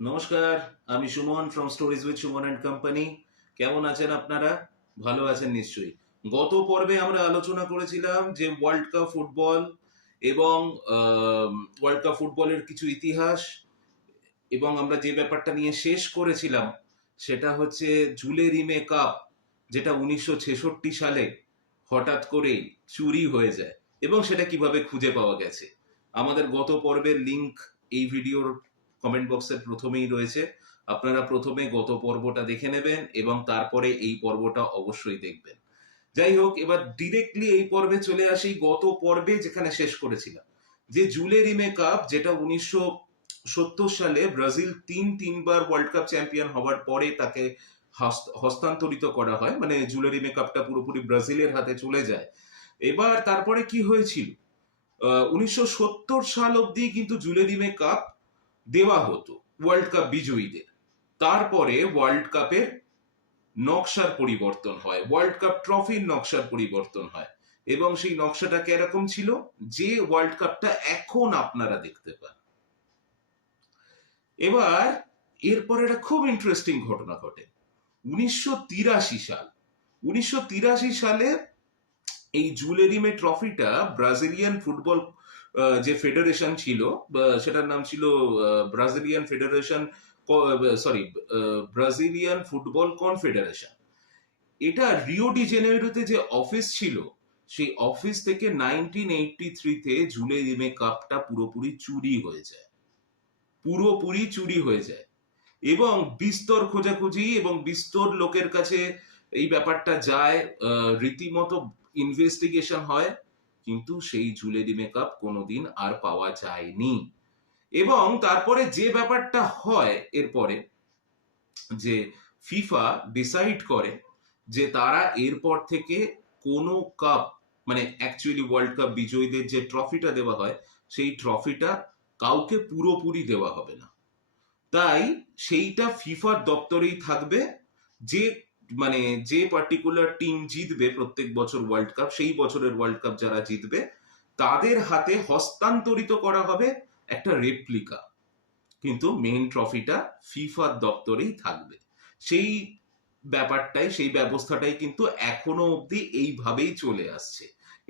নমস্কার, আমি Suman from stories with Suman and company. কেমন আছেন আপনারা? ভালো আছেন নিশ্চয়ই। গত পর্বে আমরা আলোচনা করেছিলাম যে ওয়ার্ল্ড কাপ ফুটবল এবং ওয়ার্ল্ড কাপ ফুটবলের কিছু ইতিহাস, এবং আমরা যে ব্যাপারটা নিয়ে শেষ করেছিলাম সেটা হচ্ছে জুলে রিমে কাপ, যেটা 1966 সালে হঠাৎ করেই চুরি হয়ে যায় এবং সেটা কিভাবে খুঁজে পাওয়া গেছে। আমাদের গত পর্বের লিংক এই ভিডিওর কমেন্ট বক্সের প্রথমেই রয়েছে। আপনারা প্রথমে গত পর্বটা দেখে নেবেন এবং তারপরে এই পর্বটা অবশ্যই দেখবেন। যাই হোক, এবার ডিরেক্টলি এই পর্বে চলে আসি। গত পর্বে যেখানে শেষ করেছিলাম যে জুলে রিমে কাপ, যেটা 1970 সালে ব্রাজিল তিনবার ওয়ার্ল্ড কাপ চ্যাম্পিয়ন হওয়ার পরে তাকে হস্তান্তরিত করা হয়, মানে জুলে রিমে কাপটা পুরোপুরি ব্রাজিলের হাতে চলে যায়। এবার তারপরে কি হয়েছিল, 1970 সাল অব্দি কিন্তু জুলে রিমে কাপ দেওয়া হতো ওয়ার্ল্ড কাপ বিজয়ীদের। তারপরে ওয়ার্ল্ড কাপের নকশার পরিবর্তন হয়, ওয়ার্ল্ড কাপ ট্রফির নকশার পরিবর্তন হয়, এবং সেই নকশাটা কিরকম ছিল যে ওয়ার্ল্ড কাপটা এখন আপনারা দেখতে পান। এবার এরপরে একটা খুব ইন্টারেস্টিং ঘটনা ঘটে। 1983 সালে এই জুলেরিমে ট্রফিটা ব্রাজিলিয়ান ফুটবল যে ফেডারেশন ছিল, সেটার নাম ছিল Brazilian federation, sorry, Brazilian football confederation. এটা রিও ডি জেনেরোতে যে অফিস ছিল, সেই অফিস থেকে 1983-তে জুলে রিমে কাপটা পুরোপুরি চুরি হয়ে যায়, পুরোপুরি চুরি হয়ে যায়। এবং বিস্তর খোঁজাখুঁজি এবং বিস্তর লোকের কাছে এই ব্যাপারটা যায়, রীতিমতো ইনভেস্টিগেশন হয়, কিন্তু সেই জুয়েলারি মেকআপ কোনোদিন আর পাওয়া যায়নি। এবং তারপরে যে ব্যাপারটা হয় এরপরে, যে ফিফা ডিসাইড করে যে তারা এরপর থেকে কোনো কাপ, মানে অ্যাকচুয়ালি ওয়ার্ল্ড কাপ বিজয়ীদের যে ট্রফিটা দেওয়া হয়, সেই ট্রফিটা কাউকে পুরোপুরি দেওয়া হবে না। তাই সেইটা ফিফার দপ্তরেই থাকবে। যে মানে যে পার্টিকুলার টিম জিতবে প্রত্যেক বছর ওয়ার্ল্ড কাপ, সেই বছরের ওয়ার্ল্ড কাপ যারা জিতবে তাদের হাতে হস্তান্তরিত করা হবে একটা রেপ্লিকা, কিন্তু মেইন ট্রফিটা ফিফার দপ্তরেই থাকবে। সেই ব্যাপারটাই, সেই ব্যবস্থাটাই কিন্তু এখনো অবধি এইভাবেই চলে আসছে।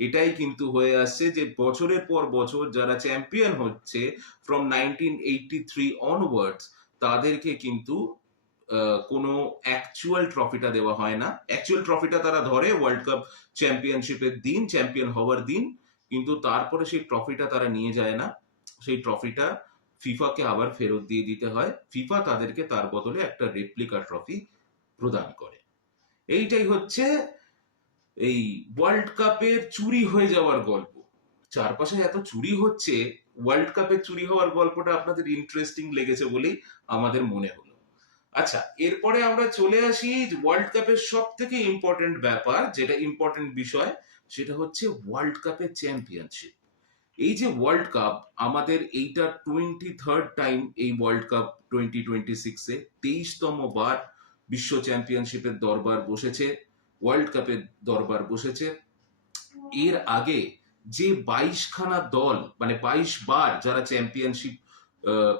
এটাই কিন্তু হয়ে আসছে যে বছরের পর বছর যারা চ্যাম্পিয়ন হচ্ছে ফ্রম 1983 অনওয়ার্ডস, তাদেরকে কিন্তু কোনো অ্যাকচুয়াল ট্রফিটা দেওয়া হয় না। অ্যাকচুয়াল ট্রফিটা তারা ধরে ওয়ার্ল্ড কাপ চ্যাম্পিয়নশিপের দিন, চ্যাম্পিয়ন হওয়ার দিন, কিন্তু তারপরে সেই ট্রফিটা তারা নিয়ে যায় না। সেই ট্রফিটা ফিফাকে আবার ফেরত দিয়ে দিতে হয়। ফিফা তাদেরকে তার বদলে একটা রেপ্লিকা ট্রফি প্রদান করে। এইটাই হচ্ছে এই ওয়ার্ল্ড কাপের চুরি হয়ে যাওয়ার গল্প। চারপাশে এত চুরি হচ্ছে, ওয়ার্ল্ড কাপের চুরি হওয়ার গল্পটা আপনাদের ইন্টারেস্টিং লেগেছে বলেই আমাদের মনে হলো। আচ্ছা, এরপরে আমরা চলে আসি ওয়ার্ল্ড কাপের সব থেকে ইম্পর্টেন্ট ব্যাপার, যেটা ইম্পর্টেন্ট বিষয়, সেটা হচ্ছে ওয়ার্ল্ড কাপের চ্যাম্পিয়নশিপ। এই যে ওয়ার্ল্ড কাপ আমাদের, এইটা 23rd টাইম এই ওয়ার্ল্ড কাপ 2026-এ 23তম বার বিশ্ব চ্যাম্পিয়নশিপের দরবার বসেছে, ওয়ার্ল্ড কাপের দরবার বসেছে। এর আগে যে 22খানা দল, মানে 22বার যারা চ্যাম্পিয়নশিপ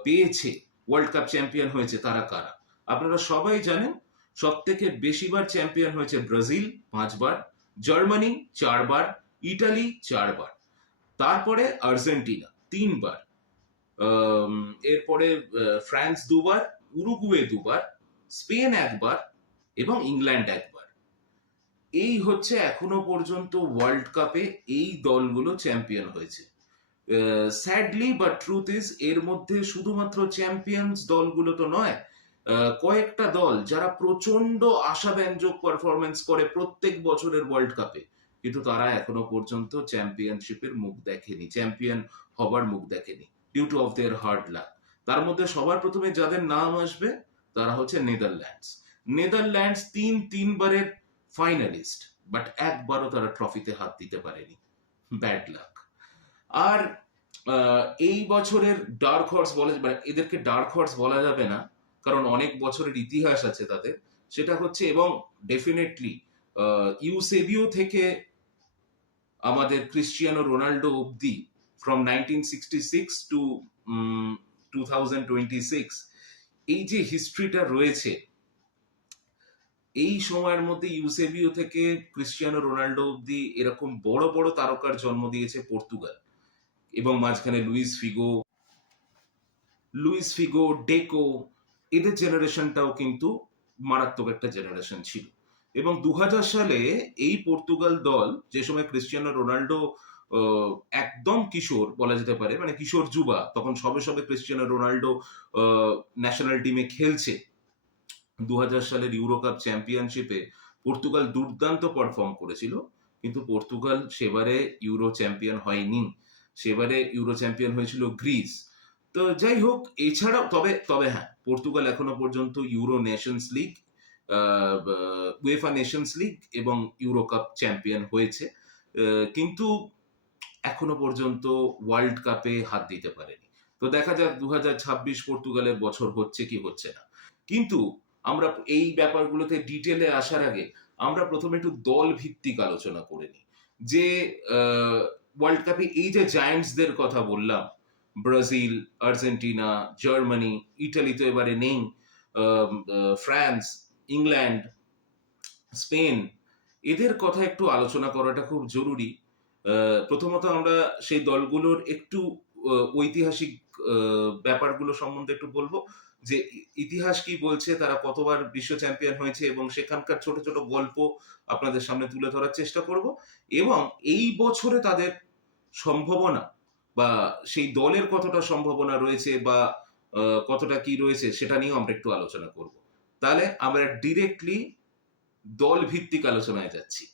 পেয়েছে, ওয়ার্ল্ড কাপ চ্যাম্পিয়ন হয়েছে, তারা কারা আপনারা সবাই জানেন। সব থেকে বেশিবার চ্যাম্পিয়ন হয়েছে ব্রাজিল 5বার, জার্মানি 4বার, ইটালি 4বার, তারপরে আর্জেন্টিনা 3বার, এরপরে ফ্রান্স 2বার, উরুগুয়ে 2বার, স্পেন 1বার এবং ইংল্যান্ড 1বার। এই হচ্ছে এখনো পর্যন্ত ওয়ার্ল্ড কাপে এই দলগুলো চ্যাম্পিয়ন হয়েছে। স্যাডলি বাট ট্রুথ ইজ, এর মধ্যে শুধুমাত্র চ্যাম্পিয়ন্স দলগুলো তো নয়, কয়েকটা দল যারা প্রচন্ড আশাব্যঞ্জক পারফরমেন্স করে প্রত্যেক বছরের ওয়ার্ল্ড কাপে, কিন্তু তারা এখনো পর্যন্ত চ্যাম্পিয়নশিপের মুখ দেখেনি, চ্যাম্পিয়ন হবার মুখ দেখেনি, due to of their hard luck. তার মধ্যে সবার প্রথমে যাদের নাম আসবে তারা হচ্ছে নেদারল্যান্ডস। নেদারল্যান্ডস তিনবারের ফাইনালিস্ট, বাট একবারও তারা ট্রফিতে হাত দিতে পারেনি, ব্যাড লাক। আর এই বছরের ডার্ক হর্স বলে, এদেরকে ডার্ক হর্স বলা যাবে না, কারণ অনেক বছরের ইতিহাস আছে তাদের, সেটা হচ্ছে, এবং ডেফিনেটলি ইউসেবিও থেকে আমাদের ক্রিশ্চিয়ানো রোনাল্ডো অব্দি, ফ্রম 1966 টু 2026, এই যে হিস্ট্রিটা রয়েছে, এই সময়ের মধ্যে ইউসেবিও থেকে ক্রিস্টিয়ানো রোনাল্ডো অব্দি এরকম বড় বড় তারকার জন্ম দিয়েছে পর্তুগাল। এবং মাঝখানে লুইস ফিগো, ডেকো, এদের জেনারেশনটাও কিন্তু মারাত্মক একটা জেনারেশন ছিল। এবং 2000 সালে এই পর্তুগাল দল, যে সময় ক্রিস্টিয়ানো রোনাল্ডো একদম কিশোর বলা যেতে পারে, মানে কিশোর যুবা, তখন সবে সবে ক্রিস্টিয়ানো রোনাল্ডো ন্যাশনাল টিমে খেলছে। 2000 সালের ইউরো কাপ চ্যাম্পিয়নশিপে পর্তুগাল দুর্দান্ত পারফর্ম করেছিল, কিন্তু পর্তুগাল সেবারে ইউরো চ্যাম্পিয়ন হয়নি, সেবারে ইউরো চ্যাম্পিয়ন হয়েছিল গ্রিস। তো যাই হোক, এছাড়াও তবে তবে হ্যাঁ, পর্তুগাল এখনো পর্যন্ত euro Nations league, UEFA Nations league এবং ইউরো কাপ চ্যাম্পিয়ন হয়েছে, কিন্তু এখনো পর্যন্ত ওয়ার্ল্ড কাপে হাত দিতে পারেনি। তো দেখা যাক 2026 পর্তুগালের বছর হচ্ছে কি হচ্ছে না। কিন্তু আমরা এই ব্যাপারগুলোতে ডিটেলে আসার আগে আমরা প্রথমে একটু দল ভিত্তিক আলোচনা করে নিই। যে ওয়ার্ল্ড কাপে এই যে জায়ান্টসদের কথা বললাম, ব্রাজিল, আর্জেন্টিনা, জার্মানি, ইটালি তো এবারে নেই, ফ্রান্স, ইংল্যান্ড, স্পেন, এদের কথা একটু আলোচনা করাটা খুব জরুরি। প্রথমত আমরা সেই দলগুলোর একটু ঐতিহাসিক ব্যাপারগুলো সম্বন্ধে একটু বলবো, যে ইতিহাস কি বলছে, তারা কতবার বিশ্ব চ্যাম্পিয়ন হয়েছে এবং সেখানকার ছোট ছোট গল্প আপনাদের সামনে তুলে ধরার চেষ্টা করব। এবং এই বছরে তাদের সম্ভাবনা, বা সেই দলের কতটা সম্ভাবনা রয়েছে, বা কতটা কি রয়েছে, সেটা নিয়েও আমরা একটু আলোচনা করব। তাহলে আমরা ডিরেক্টলি দল ভিত্তিক আলোচনায় যাচ্ছি।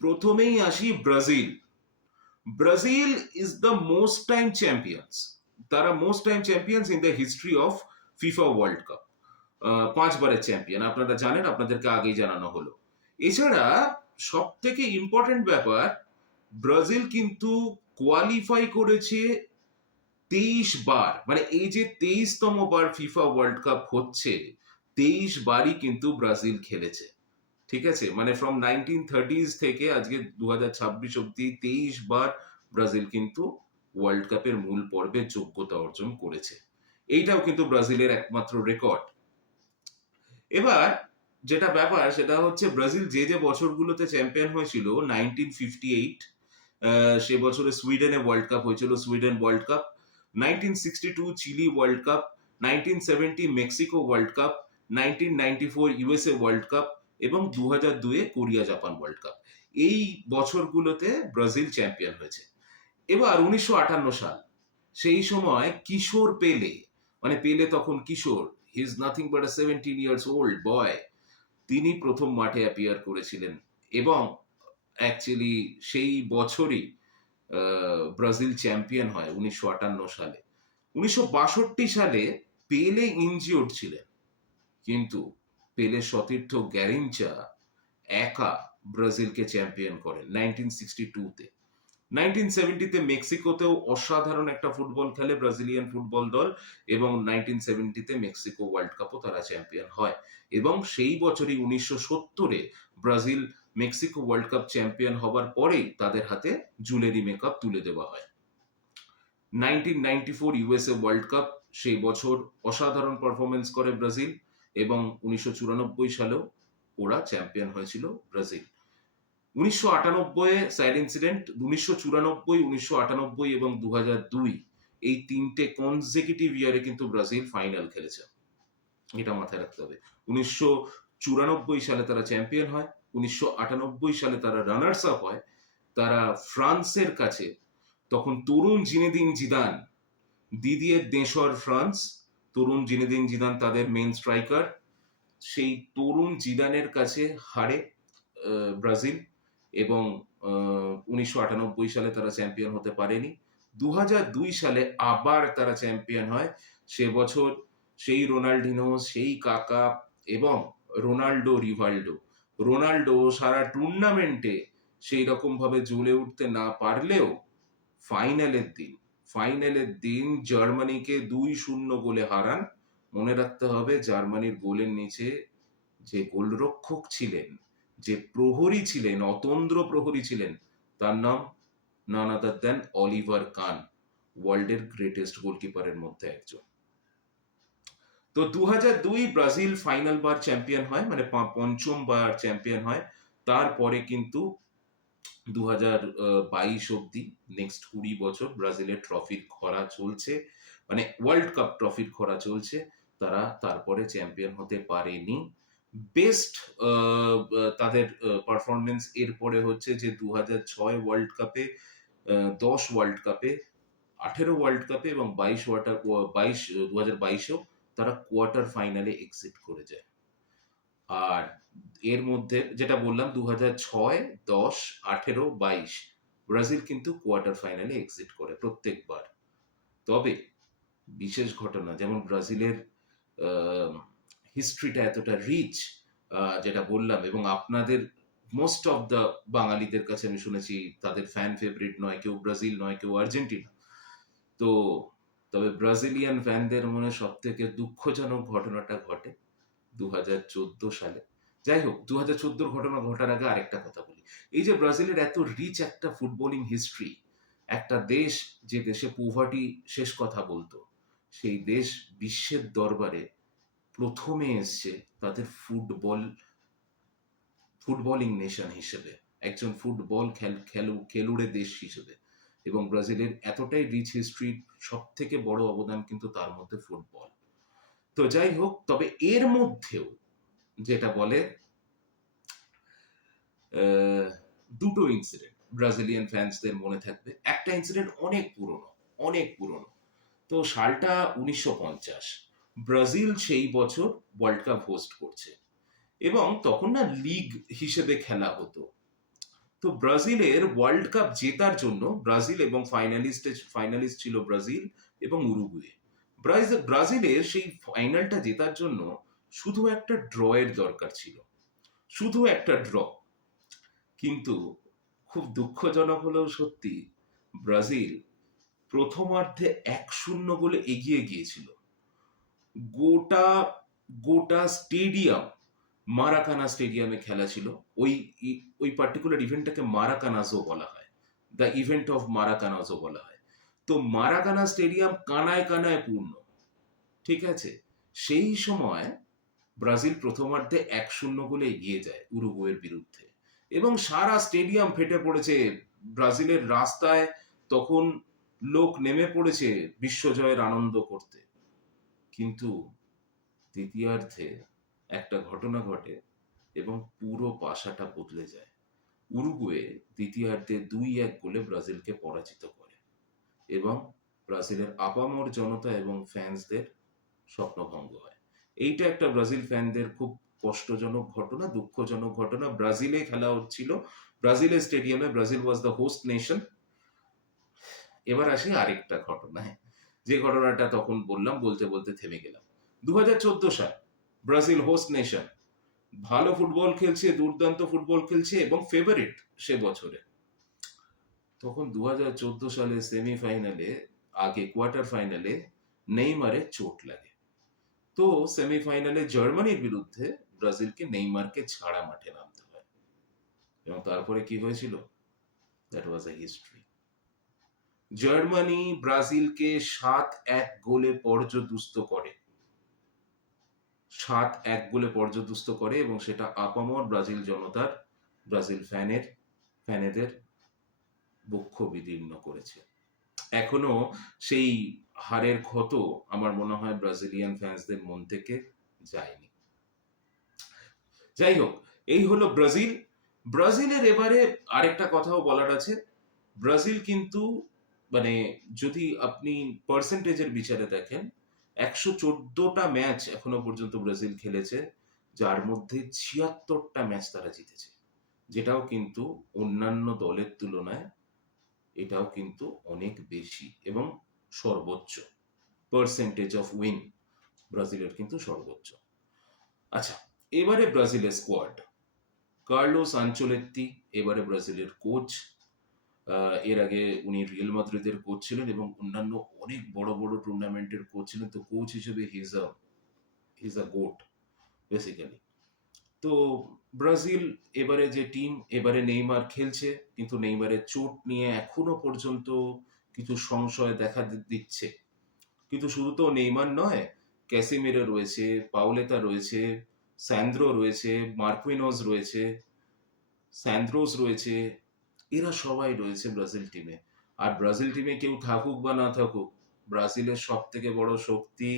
প্রথমেই আসি Brazil. Brazil is the most time champions, তারা most time champions in the history of FIFA world cup. 5 বারের চ্যাম্পিয়ন, আপনারা জানেন, আপনাদেরকে আগেই জানানো হলো। এছাড়া সব থেকে ইম্পর্টেন্ট ব্যাপার, ব্রাজিল কিন্তু কোয়ালিফাই করেছে 23 বার, মানে এই যে 23তম বার ফিফা ওয়ার্ল্ড কাপ হচ্ছে, 23 বারই কিন্তু ব্রাজিল খেলেছে। ঠিক আছে, মানে ফ্রম 1930s থেকে আজকে 2026 অব্দি 23 বার ব্রাজিল কিন্তু ওয়ার্ল্ড কাপের মূল পর্বে যোগ্যতা অর্জন করেছে। এইটাও কিন্তু ব্রাজিলের একমাত্র রেকর্ড। এবার যেটা ব্যাপার সেটা হচ্ছে, ব্রাজিল যে যে বছরগুলোতে চ্যাম্পিয়ন হয়েছিল, 1958 সে বছরে সুইডেনে ওয়ার্ল্ড কাপ হয়েছিল, Sweden world cup. 1962 Chile world cup, 1970 Mexico world cup, 1994 USA world cup, এবং 2002 কোরিয়া জাপান ওয়ার্ল্ড কাপ। এই বছরগুলোতে ব্রাজিল চ্যাম্পিয়ন হয়েছে। এবার 1958 সাল, সেই সময় কিশোর পেলে, মানে পেলে তখন কিশোর, he is nothing but a 17 years old boy, তিনি প্রথম মাঠে অ্যাপিয়ার করেছিলেন। এবং অ্যাকচুয়ালি সেই বছরই ব্রাজিল চ্যাম্পিয়ন হয় 1958 সালে। 1962 সালে পেলে ইনজিওর্ড ছিলেন, কিন্তু পেলে সতীর্থ গ্যারিনচা একা ব্রাজিলকে চ্যাম্পিয়ন করেন 1962-তে। 1970-তে মেক্সিকোতেও অসাধারণ একটা ফুটবল খেলে ব্রাজিলিয়ান ফুটবল দল, এবং 1970-তে মেক্সিকো ওয়ার্ল্ড কাপও তারা চ্যাম্পিয়ন হয়। এবং সেই বছরই 1970-এ Brazil Mexico world cup champion হবার পরেই তাদের হাতে জুয়েলারি মেকআপ তুলে দেওয়া হয়। 1994 ইউএসএ ওয়ার্ল্ড কাপ, সেই বছর অসাধারণ পারফরমেন্স করে ব্রাজিল, এবং 1994 সালেও ওরা চ্যাম্পিয়ন হয়েছিল ব্রাজিল। 1998 স্যাড ইনসিডেন্ট, 1994, 1998 এবং 2002, এই 3টে কনজেকিটিভ ইয়ারে কিন্তু ব্রাজিল ফাইনাল খেলেছে, এটা মাথায় রাখতে হবে। 1994 সালে তারা চ্যাম্পিয়ন হয়, 1998 সালে তারা রানার্স আপ হয়, তারা ফ্রান্সের কাছে, তখন তরুণ জিনেদিন জিদান, দিদিয়ের দেশর ফ্রান্স, তরুণ জিনেদিন জিদান তাদের মেন স্ট্রাইকার, সেই তরুণ জিদানের কাছে হারে ব্রাজিল, এবং 1998 সালে তারা চ্যাম্পিয়ন হতে পারেনি। 2002 সালে আবার তারা চ্যাম্পিয়ন হয়। সে বছর সেই রোনাল্ডিনো, সেই কাকা এবং রোনাল্ডো রিভাল্ডো, রোনাল্ডো সারা টুর্নামেন্টে সেই রকম ভাবে জ্বলে উঠতে না পারলেও ফাইনালের দিন জার্মানিকে 2-0 গোলে হারান। মনে রাখতে হবে, জার্মানির গোলের নিচে যে গোলরক্ষক ছিলেন, যে প্রহরী ছিলেন, অতন্দ্র প্রহরী ছিলেন, তার নাম নন আদার দেন অলিভার কান, ওয়ার্ল্ডের গ্রেটেস্ট গোলকিপারের মধ্যে একজন। তো 2002 ব্রাজিল ফাইনাল বার চ্যাম্পিয়ন হয়, মানে পঞ্চম বার চ্যাম্পিয়ন হয়। তারপরে কিন্তু 2022 অব্দি, নেক্সট 20 বছর ব্রাজিলের ট্রফির খরা চলছে, মানে ওয়ার্ল্ড কাপ ট্রফির খরা চলছে। তারা তারপরে চ্যাম্পিয়ন হতে পারেনি। বেস্ট তাদের পারফরমেন্স এরপরে হচ্ছে যে 2006 ওয়ার্ল্ড কাপে, 10 ওয়ার্ল্ড কাপে, 18 ওয়ার্ল্ড কাপে এবং 2022-এও তারা কোয়ার্টার ফাইনালে এক্সিট করে যায়। আর এর মধ্যে যেটা বললাম 2006, 10, 18, 22 ব্রাজিল কিন্তু কোয়ার্টার ফাইনালে এক্সিট করে প্রত্যেকবার। তবে বিশেষ ঘটনা, যেমন ব্রাজিলের হিস্ট্রিটা এতটা রিচ, যেটা বললাম, এবং আপনাদের মোস্ট অফ দ্য বাঙালিদের কাছে আমি শুনেছি তাদের ফ্যান ফেভারিট নয় কেউ ব্রাজিল, নয় কেউ আর্জেন্টিনা। তো তবে ব্রাজিলিয়ান ফ্যানদের মনে সব থেকে দুঃখজনক ঘটনাটা ঘটে 2014 সালে। যাই হোক, 2014 ঘটনা ঘটার আগে আরেকটা কথা বলি। এই যে ব্রাজিলের এত রিচ একটা ফুটবলিং হিস্ট্রি, একটা দেশ যে দেশে পোভার্টি শেষ কথা বলতো, সেই দেশ বিশ্বের দরবারে প্রথমে এসছে তাদের ফুটবলিং নেশন হিসেবে, একজন ফুটবল খেলুড়ে দেশ হিসেবে। এবং ব্রাজিলের এতটাই রিচ হিস্ট্রি, সব থেকে বড় অবদান কিন্তু তার মধ্যে ফুটবল। তো যাই হোক, তবে এর মধ্যেও যেটা বলে দুটো ইনসিডেন্ট ব্রাজিলিয়ান ফ্যান্সদের মনে থাকবে। একটা ইনসিডেন্ট অনেক পুরনো, অনেক পুরনো। তো সালটা 1950, ব্রাজিল সেই বছর ওয়ার্ল্ড কাপ হোস্ট করছে এবং তখন না লিগ হিসেবে খেলা হতো। তো ব্রাজিলের ওয়ার্ল্ড কাপ জেতার জন্য ব্রাজিল এবং ফাইনালিস্ট ছিল ব্রাজিল এবং উরুগুয়ে। ব্রাজিলের সেই ফাইনালটা জেতার জন্য শুধু একটা ড্র এর দরকার ছিল, শুধু একটা ড্র। কিন্তু খুব দুঃখজনক হলেও সত্যি, ব্রাজিল প্রথমার্ধে 1-0 গোলে এগিয়ে গিয়েছিল। গোটা গোটা স্টেডিয়াম, মারাকানা স্টেডিয়ামে খেলা ছিল। ওই ওই পার্টিকুলার ইভেন্টটাকে মারাকানাজো বলা হয়, দ্য ইভেন্ট অফ মারাকানাজো বলা হয়। তো মারাকানা স্টেডিয়াম কানায় কানায় পূর্ণ, ঠিক আছে। সেই সময় ব্রাজিল প্রথমার্ধে 1-0 গোলে এগিয়ে যায় উরুগুয়ের বিরুদ্ধে এবং সারা স্টেডিয়াম ফেটে পড়েছে। ব্রাজিলের রাস্তায় তখন লোক নেমে পড়েছে বিশ্বজয়ের আনন্দ করতে। কিন্তু দ্বিতীয়ার্ধে একটা ঘটনা ঘটে এবং পুরো পাশাটা বদলে যায়। উরুগুয়ে দ্বিতীয়ার্ধে 2-1 গোলে ব্রাজিলকে পরাজিত করে এবং ব্রাজিলের আপামর জনতা এবং ফ্যান্সদের স্বপ্নভঙ্গ হয়। এইটা একটা ব্রাজিল ফ্যানদের খুব কষ্টজনক ঘটনা, দুঃখজনক ঘটনা। ব্রাজিলে খেলা হচ্ছিল, ব্রাজিলের স্টেডিয়ামে, Brazil was the host nation. এবার আসি আরেকটা ঘটনায়, যে ঘটনাটা তখন বললাম, বলতে বলতে থেমে গেলাম। 2014 সাল, ব্রাজিল হোস্ট নেশন, ভালো ফুটবল খেলছে, দুর্দান্ত ফুটবল খেলছে এবং ফেভারিট সে বছরে। তখন 2014 সালে সেমিফাইনালে, আগে কোয়ার্টার ফাইনালে নেইমারের চোট লাগে। তো সেমিফাইনালে জার্মানির বিরুদ্ধে ব্রাজিলকে নেইমারকে ছাড়া মাঠে নামতে হয় এবং তারপরে কি হয়েছিল, that was a history. Germany ব্রাজিলকে 7-1 গোলে পর্যদুস্ত করে, 7-1 গোলে পর্যদুস্ত করে এবং সেটা আপামর ব্রাজিল জনতার, ব্রাজিল ফ্যানেদের বক্ষ বিদীর্ণ করেছে। এখনো সেই হারের ক্ষত আমার মনে হয় ব্রাজিলিয়ান ফ্যান্সদের মন থেকে যায়নি। যাই হোক, এই হলো ব্রাজিল। ব্রাজিলের এবারে আরেকটা কথাও বলার আছে। ব্রাজিল কিন্তু, মানে যদি আপনি পার্সেন্টেজের বিচারে দেখেন, 114টা ম্যাচ এখনো পর্যন্ত ব্রাজিল খেলেছে, যার মধ্যে 76টা ম্যাচ তারা জিতেছে, যেটাও কিন্তু অন্যান্য দলের তুলনায় এটাও কিন্তু অনেক বেশি এবং সর্বোচ্চ পার্সেন্টেজ অফ উইন ব্রাজিলের কিন্তু সর্বোচ্চ। আচ্ছা, এবারে ব্রাজিলের স্কোয়াড। কার্লোস আনচেলত্তি এবারে ব্রাজিলের কোচ। এর আগে উনি রিয়াল মাদ্রিদের কোচ ছিলেন এবং অন্যান্য অনেক বড় বড় টুর্নামেন্টের কোচ ছিলেন। তো কোচ হিসেবে হিজ আ গোট বেসিক্যালি। তো ব্রাজিল এবারে যে টিম, এবারে নেইমার খেলছে, কিন্তু নেইমারের চোট নিয়ে এখনো পর্যন্ত কিছু সংশয় দেখা দিচ্ছে। কিন্তু শুধু তো নেইমার নয়, ক্যাসিমিরো রয়েছে, পাউলেতা রয়েছে, স্যান্দ্রো রয়েছে, মার্কুইনোজ রয়েছে, স্যান্দ্রোস রয়েছে, এরা সবাই রয়েছে ব্রাজিল টিমে। আর ব্রাজিল টিমে কেউ থাকুক বা না থাকুক, ব্রাজিলের সব থেকে বড় শক্তি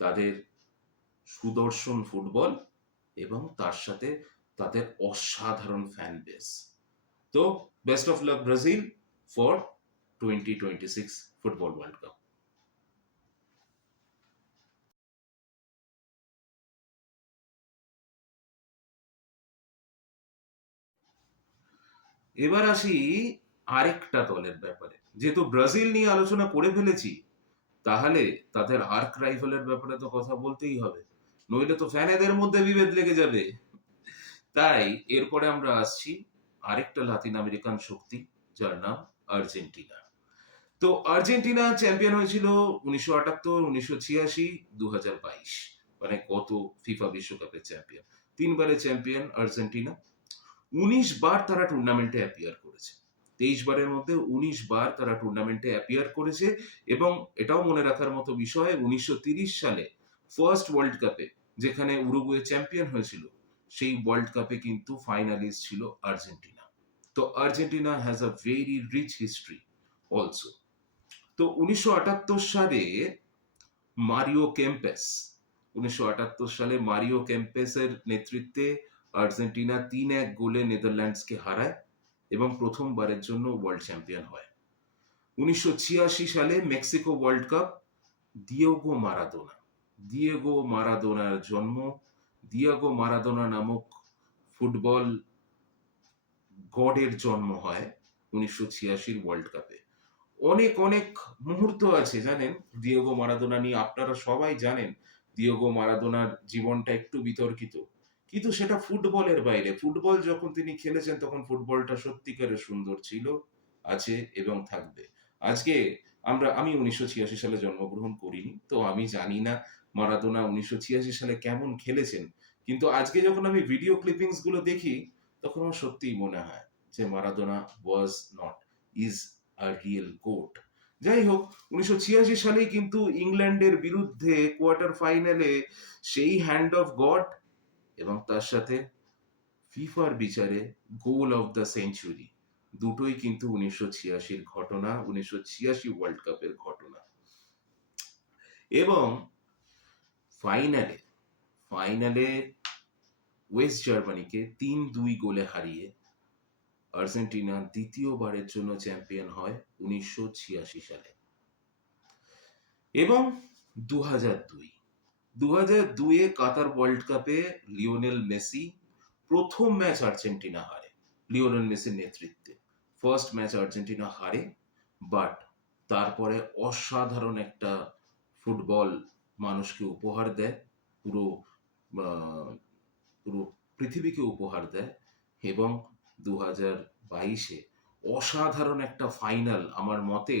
তাদের সুদর্শন ফুটবল এবং তার সাথে তাদের অসাধারণ ফ্যান বেস। তো best of luck Brazil for 2026 football world cup. এবার আসি আরেকটা দলের ব্যাপারে। যেহেতু ব্রাজিল নিয়ে আলোচনা করে ফেলেছি, তাহলে তাদের আর্ক রাইভালের ব্যাপারে তো কথা বলতেই হবে, নইলে তো ফ্যানেদের মধ্যে বিভেদ লেগে যাবে। তাই এরপরে আমরা আসছি আরেকটা লাতিন আমেরিকান শক্তি, যার নাম আর্জেন্টিনা। তো আর্জেন্টিনা চ্যাম্পিয়ন হয়েছিল 1978, 1986, 2022, মানে গত ফিফা বিশ্বকাপের চ্যাম্পিয়ন। তিনবারের চ্যাম্পিয়ন আর্জেন্টিনা। 19 বার তারা টুর্নামেন্টে অ্যাপিয়ার করেছে। 23 বারের মধ্যে 19 বার তারা টুর্নামেন্টে অ্যাপিয়ার করেছে। এবং এটাও মনে রাখার মতো বিষয়, 1930 সালে ফার্স্ট ওয়ার্ল্ড কাপে যেখানে উরুগুয়ে চ্যাম্পিয়ন হয়েছিল, সেই ওয়ার্ল্ড কাপে কিন্তু ফাইনালিস্ট ছিল আর্জেন্টিনা। তো Argentina has a very rich history also. তো 1978 সালে মারিও কেম্পেস 1978 সালে মারিও কেম্পেসের নেতৃত্বে আর্জেন্টিনা 3-1 গোলে নেদারল্যান্ডসকে হারায় এবং প্রথমবারের জন্য ওয়ার্ল্ড চ্যাম্পিয়ন হয়। 1986 সালে মেক্সিকো ওয়ার্ল্ড কাপ, দিয়েগো মারাদোনার জন্ম। দিয়েগো মারাদোনা নামক ফুটবল গডের জন্ম হয় 1986 ওয়ার্ল্ড কাপে। অনেক অনেক মুহূর্ত আছে জানেন দিয়েগো মারাদোনা নিয়ে, আপনারা সবাই জানেন দিয়েগো মারাদোনার জীবনটা একটু বিতর্কিত, কিন্তু সেটা ফুটবলের বাইরে। ফুটবল যখন তিনি খেলেছেন তখন ফুটবলটা সত্যিকারের সুন্দর ছিল, আছে এবং থাকবে। আজকে আমি 1986 সালে জন্মগ্রহণ করিনি, তো আমি জানি না মারাদোনা 1986 সালে কেমন খেলেছেন। কিন্তু আজকে যখন আমি ভিডিও ক্লিপিংস গুলো দেখি, তখন আমার সত্যিই মনে হয় যে Maradona was not, is a real goat. যাই হোক, 1986 সালেই কিন্তু ইংল্যান্ডের বিরুদ্ধে কোয়ার্টার ফাইনালে সেই হ্যান্ড অফ গড এবং তার সাথে ফিফার বিচারে গোল অফ দ্য সেঞ্চুরি, দুটোই কিন্তু 1986-র ঘটনা, 1986 ওয়ার্ল্ড কাপের ঘটনা। এবং ফাইনালে ফাইনালে ওয়েস্ট জার্মানিকে 3-2 গোলে হারিয়ে আর্জেন্টিনা দ্বিতীয়বারের জন্য চ্যাম্পিয়ন হয় 1986 সালে। এবং 2002 2002-এ কাতার ওয়ার্ল্ড কাপে লিওনেল মেসি প্রথম ম্যাচ আর্জেন্টিনা হারে লিওনেল মেসির নেতৃত্বে। ফার্স্ট ম্যাচ আর্জেন্টিনা হারে, বাট তারপরে অসাধারণ একটা ফুটবল মানুষকে উপহার দেয়, পুরো আহ, পুরো পৃথিবীকে উপহার দেয়। এবং 2022-এ অসাধারণ একটা ফাইনাল, আমার মতে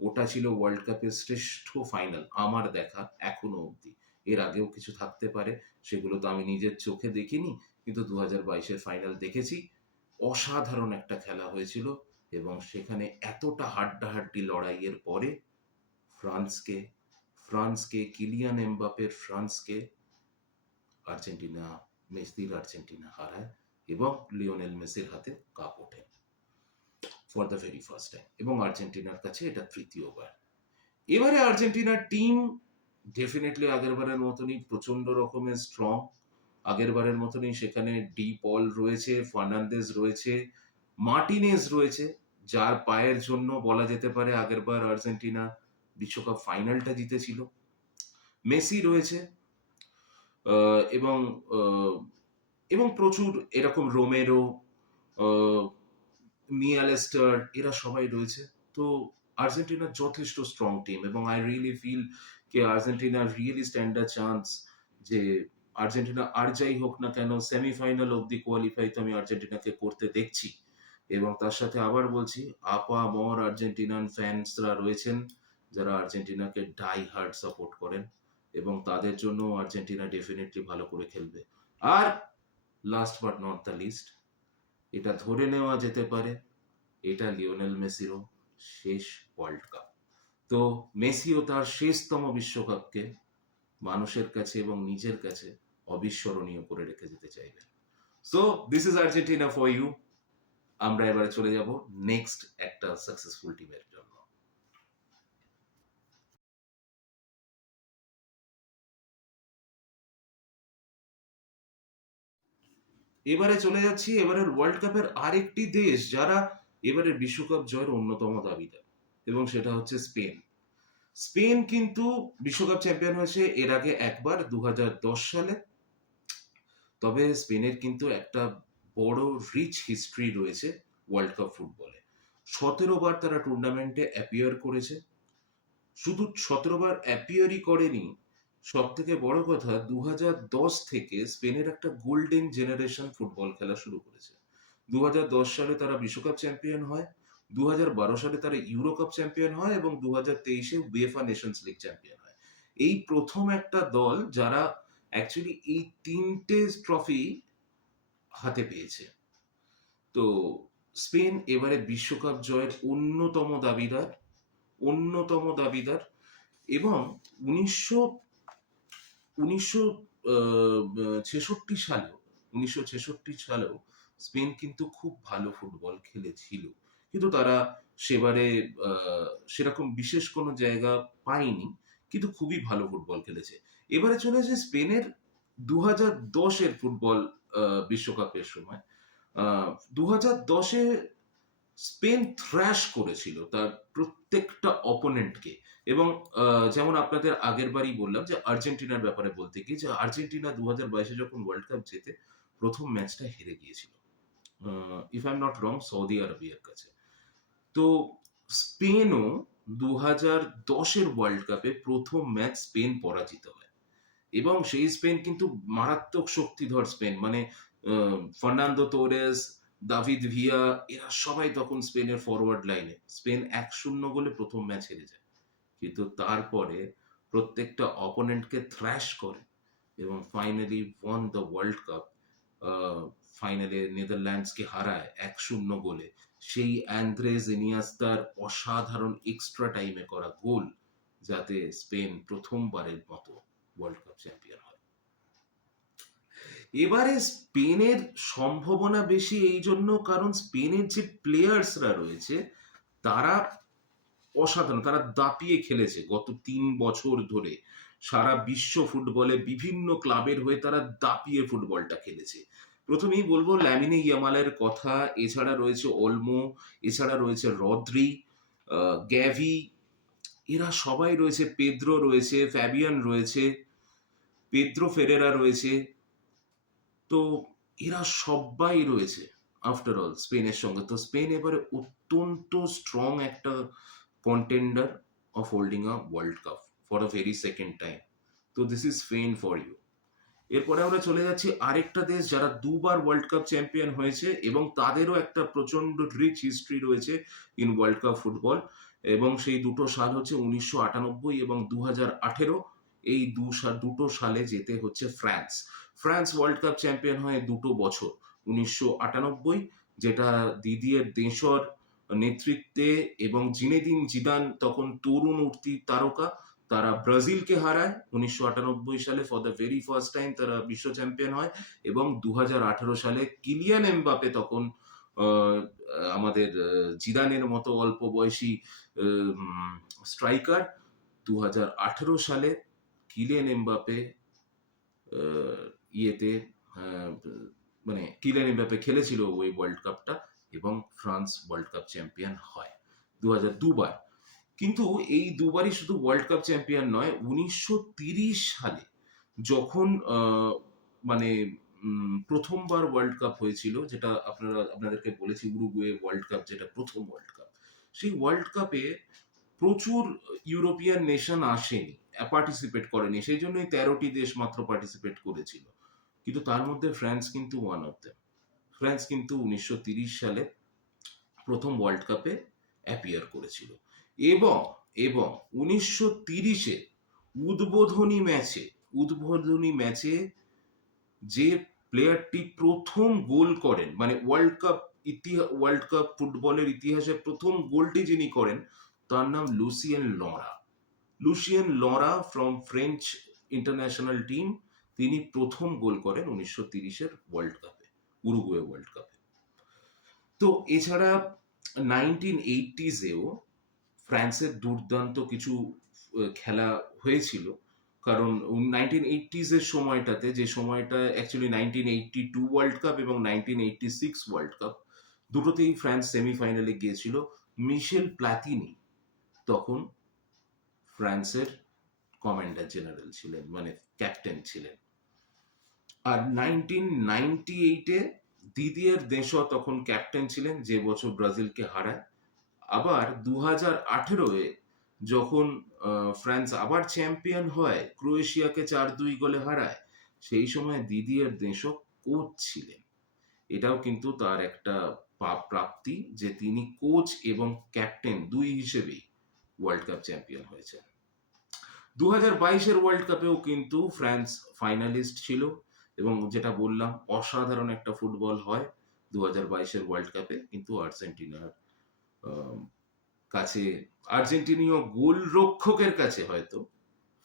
ওটা ছিল ওয়ার্ল্ড কাপের শ্রেষ্ঠ ফাইনাল আমার দেখা এখনো অবধি। এর আগেও কিছু থাকতে পারে, সেগুলো তো আমি নিজের চোখে দেখিনি, কিন্তু 2022-এর ফাইনাল দেখেছি। অসাধারণ একটা খেলা হয়েছিল এবং সেখানে এতটা হাড্ডাহাড্ডি লড়াইয়ের পরে ফ্রান্সকে ফ্রান্সকে কিলিয়ান এমবাপের ফ্রান্সকে আর্জেন্টিনা আর্জেন্টিনা হারায় এবং লিওনেল মেসির হাতে কাপ ওঠে for the very first time, এবং আর্জেন্টিনার কাছে এটা তৃতীয়বার। এবারে আর্জেন্টিনার টিম ডেফিনেটলি আগেরবারের মতনই প্রচন্ড রকমের স্ট্রং। আগেরবারের মতনই সেখানে ডি পল রয়েছে, ফার্নান্দেজ রয়েছে, মার্টিনেজ রয়েছে, যার পায়ের জন্য বলা যেতে পারে আগেরবার আর্জেন্টিনা বিশ্বকাপ ফাইনালটা জিতেছিল। মেসি রয়েছে, এবং এবং প্রচুর এরকম রোমেরো, মিয়ালেস্টার, এরা সবাই রয়েছে। তো আর্জেন্টিনার যথেষ্ট স্ট্রং টিম, এবং আই রিয়েলি ফিল কে Argentina really stand a chance যে আর্জেন্টিনা আর যাই হোক না কেন সেমিফাইনাল অব্দি কোয়ালিফাই তো আমি আর্জেন্টিনাকে করতে দেখছি। এবং তার সাথে আবার বলছি, মর আর্জেন্টিনান ফ্যান্সরা রয়েছেন যারা আর্জেন্টিনাকে ডাই হার্ড সাপোর্ট করেন, এবং তাদের জন্য আর্জেন্টিনা ডেফিনেটলি ভালো করে খেলবে। আর last but not the least, এটা ধরে নেওয়া যেতে পারে এটা লিওনেল মেসিরও শেষ ওয়ার্ল্ড কাপ। তো মেসিও তার শেষতম বিশ্বকাপকে মানুষের কাছে এবং নিজের কাছে অবিস্মরণীয় করে রেখে যেতে চাইবেন। So this is Argentina for you. আমরা এবারে চলে যাব নেক্সট একটা সাকসেসফুল টিমের জন্য। এবারে চলে যাচ্ছি এবারের ওয়ার্ল্ড কাপের আরেকটি দেশ যারা এবারের বিশ্বকাপ জয়ের অন্যতম দাবিদার, এবং সেটা হচ্ছে স্পেন। স্পেন কিন্তু বিশ্বকাপ চ্যাম্পিয়ন হয়েছে এর আগে একবার 2010 সালে। তবে স্পেনের কিন্তু একটা বড় রিচ হিস্ট্রি রয়েছে ওয়ার্ল্ড কাপ ফুটবলে। 17 বার তারা টুর্নামেন্টে অ্যাপিয়ার করেছে। শুধু 17 বার অ্যাপিয়ারই করেনি, সব থেকে বড় কথা 2010 থেকে স্পেনের একটা গোল্ডেন জেনারেশন ফুটবল খেলা শুরু করেছে। 2010 সালে তারা বিশ্বকাপ চ্যাম্পিয়ন হয়, 2012 সালে তারা ইউরো কাপ চ্যাম্পিয়ন হয়, এবং 2023-এ উয়েফা নেশনস লিগ চ্যাম্পিয়ন হয়। এই প্রথম একটা দল যারা অ্যাকচুয়ালি এই তিনটে ট্রফি হাতে পেয়েছে। তো স্পেন এবারে বিশ্বকাপ জয়ের অন্যতম দাবিদার, এবং উনিশশো উনিশশো ছেষট্টি সালেও স্পেন কিন্তু খুব ভালো ফুটবল খেলেছিল, কিন্তু তারা সেবারে সেরকম বিশেষ কোনো জায়গা পায়নি, কিন্তু খুবই ভালো ফুটবল খেলেছে। এবারে চলে আসে স্পেনের 2010-এর ফুটবল বিশ্বকাপের সময়। 2010-এ স্পেন থ্র্যাশ করেছিল তার প্রত্যেকটা অপোনেন্টকে, এবং যেমন আপনাদের আগের বারই বললাম যে আর্জেন্টিনার ব্যাপারে বলতে গিয়ে, যে আর্জেন্টিনা 2022-এ যখন ওয়ার্ল্ড কাপ জেতে প্রথম ম্যাচটা হেরে গিয়েছিল, if I am not wrong, Saudi আরবিয়ার কাছে। তো স্পেনও 2010-এর ওয়ার্ল্ড কাপে প্রথম ম্যাচ স্পেন পরাজিত হয়, এবং সেই স্পেন কিন্তু মারাত্মক শক্তিধর স্পেন, মানে ফার্নান্দো তোরেস, দাভিদ ভিয়া, এরা সবাই তখন স্পেনের ফরওয়ার্ড লাইনে। স্পেন 1-0 গোলে প্রথম ম্যাচ হেরে যায়, কিন্তু তারপরে প্রত্যেকটা অপোনেন্টকে থ্র্যাশ করে এবং finally one the world cup. ফাইনালে নেদারল্যান্ডসকে হারায় 1-0 গোলে। সেই অ্যান্দ্রেস ইনিয়েস্তার অসাধারণ এক্সট্রা টাইমে করা গোল, যাতে স্পেন প্রথমবারের মতো ওয়ার্ল্ড কাপ চ্যাম্পিয়ন হয়। এবারে স্পেনের সম্ভাবনা বেশি এই জন্য কারণ স্পেনের যে প্লেয়ার্সরা রয়েছে তারা অসাধারণ, তারা দাপিয়ে খেলেছে গত 3 বছর ধরে। সারা বিশ্ব ফুটবলে বিভিন্ন ক্লাবের হয়ে তারা দাপিয়ে ফুটবলটা খেলেছে। প্রথমেই বলবো ল্যামিনে ইয়ামালের কথা, এছাড়া রয়েছে ওলমো, এছাড়া রয়েছে রদ্রি, গ্যাভি, এরা সবাই রয়েছে, পেদ্রো রয়েছে, ফ্যাবিয়ান রয়েছে, পেদ্রো ফেরেরা রয়েছে। তো এরা সবাই রয়েছে আফটার অল স্পেনের সঙ্গে। তো স্পেন এবারে অত্যন্ত স্ট্রং একটা contender of holding a world cup for a very second time. তো this is Spain for you. এরপরে আমরা চলে যাচ্ছি আরেকটা দেশ যারা 2 বার ওয়ার্ল্ড কাপ চ্যাম্পিয়ন হয়েছে, এবং তাদেরও একটা প্রচন্ড রিচ হিস্ট্রি রয়েছে ইন ওয়ার্ল্ড কাপ ফুটবল, এবং সেই দুটো সাল হচ্ছে 1998 এবং 2018। এই দুটো সালে যেতে হচ্ছে France. France world cup champion হয় 2 বছর, 1998, যেটা দিদিয়ের দেশর নেতৃত্বে, এবং জিনেদিন জিদান তখন তরুণ উঠতি তারকা, তারা ব্রাজিলকে হারায় 1998 সালে। For the very first time তারা বিশ্ব চ্যাম্পিয়ন হয়, এবং 2018 সালে কিলিয়ান এমবাপে তখন আমাদের জিদানের মতো অল্প বয়সী স্ট্রাইকার। 2018 সালে কিলিয়ান এমবাপে ইয়েতে মানে কিলিয়ান এমবাপে খেলেছিল ওই ওয়ার্ল্ড কাপটা, এবং ফ্রান্স ওয়ার্ল্ড কাপ চ্যাম্পিয়ন হয় 2002 বার। কিন্তু এই দুবারই শুধু ওয়ার্ল্ড কাপ চ্যাম্পিয়ন নয়, 1930 সালে যখন মানে প্রথমবার ওয়ার্ল্ড কাপ হয়েছিল, যেটা আপনাদেরকে বলেছি উরুগুয়ে ওয়ার্ল্ড কাপ, যেটা প্রথম ওয়ার্ল্ড কাপ, সেই ওয়ার্ল্ড কাপে প্রচুর ইউরোপিয়ান নেশন আসেনি, পার্টিসিপেট করেনি, সেই জন্যই 13টি দেশ মাত্র পার্টিসিপেট করেছিল, কিন্তু তার মধ্যে ফ্রান্স কিন্তু ওয়ান অফ দেম। ফ্রান্স কিন্তু 1930 সালে প্রথম ওয়ার্ল্ড কাপে অ্যাপিয়ার করেছিল, এবং এবং 1930-এ উদ্বোধনী ম্যাচে যে প্লেয়ারটি প্রথম গোল করেন, মানে ওয়ার্ল্ড কাপ ফুটবলের ইতিহাসে প্রথম গোলটি যিনি করেন তার নাম Lucien Laura. Lucien Laura from French international team, তিনি প্রথম গোল করেন 1930-এর ওয়ার্ল্ড কাপে, উরুগুয়ে ওয়ার্ল্ড কাপে। তো এছাড়া 1980s-এও ফ্রান্সের দুর্দান্ত কিছু খেলা হয়েছিল, কারণ 1980s-এর সময়টাতে, যে সময়টা অ্যাকচুয়ালি 1982 ওয়ার্ল্ড কাপ এবং 1986 ওয়ার্ল্ড কাপ, দুটোতেই ফ্রান্স সেমিফাইনালে গিয়েছিল। মিশেল প্লাতিনি তখন ফ্রান্সের কমান্ডার জেনারেল ছিলেন, মানে ক্যাপ্টেন ছিলেন। আর 1998-এ দিদিয়ের দেশো তখন ক্যাপ্টেন ছিলেন, যে বছর ব্রাজিলকে হারায়। আবার 2018-এ যখন ফ্রান্স আবার চ্যাম্পিয়ন হয়, ক্রোয়েশিয়াকে 4-2 গোলে হারায়, সেই সময় দিদিয়ের দেশো কোচ ছিলেন। এটাও কিন্তু তার একটা প্রাপ্তি যে তিনি কোচ এবং ক্যাপ্টেন দুই হিসেবেই ওয়ার্ল্ড কাপ চ্যাম্পিয়ন হয়েছেন। 2022-এর ওয়ার্ল্ড কাপেও কিন্তু ফ্রান্স ফাইনালিস্ট ছিল, এবং যেটা বললাম অসাধারণ একটা ফুটবল হয় 2022-এর ওয়ার্ল্ড কাপে, কিন্তু আর্জেন্টিনার কাছে, আর্জেন্টিনীয় গোলরক্ষকের কাছে হয়তো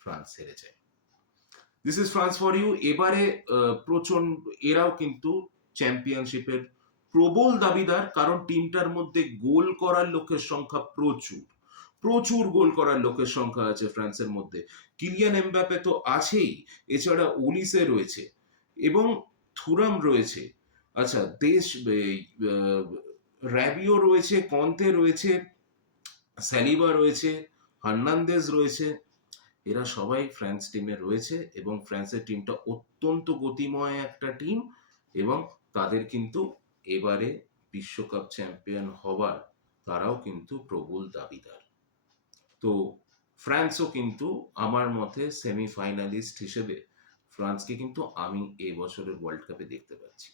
ফ্রান্স হেরে যায়। This is France for you. এবারে প্রচন্ড, এরাও কিন্তু চ্যাম্পিয়নশিপের প্রবল দাবিদার, কারণ টিমটার মধ্যে গোল করার লোকের সংখ্যা প্রচুর, প্রচুর গোল করার লোকের সংখ্যা আছে ফ্রান্সের মধ্যে। কিলিয়ান এমবাপে তো আছেই, এছাড়া ওলিসে রয়েছে এবং থুরাম রয়েছে, আচ্ছা র্যাবিও রয়েছে, কন্তে রয়েছে, স্যালিবা রয়েছে, হার্নান্দেজ রয়েছে। এরা সবাই ফ্রান্স টিমে রয়েছে, এবং ফ্রান্সের টিমটা অত্যন্ত গতিময় একটা টিম, এবং তাদের কিন্তু এবারে বিশ্বকাপ চ্যাম্পিয়ন হবার তারাও কিন্তু প্রবল দাবিদার। তো ফ্রান্সও কিন্তু আমার মতে সেমিফাইনালিস্ট হিসেবে ফ্রান্সকে কিন্তু আমি এই বছরের ওয়ার্ল্ড কাপে দেখতে পাচ্ছি।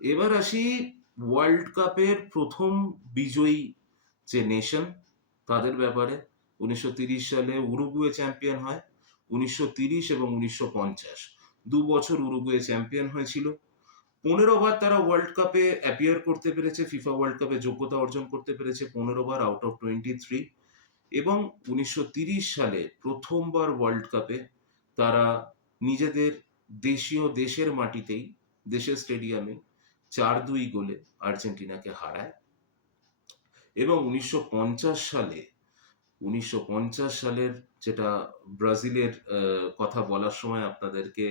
এবার আসি ওয়ার্ল্ড কাপের প্রথম বিজয়ী যে নেশন, তাদের ব্যাপারে। 1930 সালে উরুগুয়ে চ্যাম্পিয়ন হয়, 1930 এবং 1950 দু বছর উরুগুয়ে চ্যাম্পিয়ন হয়েছিল। 15 বার তারা ওয়ার্ল্ড কাপে অ্যাপিয়ার করতে পেরেছে, ফিফা ওয়ার্ল্ড কাপে যোগ্যতা অর্জন করতে পেরেছে 15 বার আউট অফ 23, এবং 1930 সালে প্রথমবার ওয়ার্ল্ড কাপে তারা নিজেদের দেশের মাটিতেই, দেশের স্টেডিয়ামে 4-2 গোলে আর্জেন্টিনাকে হারায়। এবং 1950 সালের যেটা ব্রাজিলের কথা বলার সময় আপনাদেরকে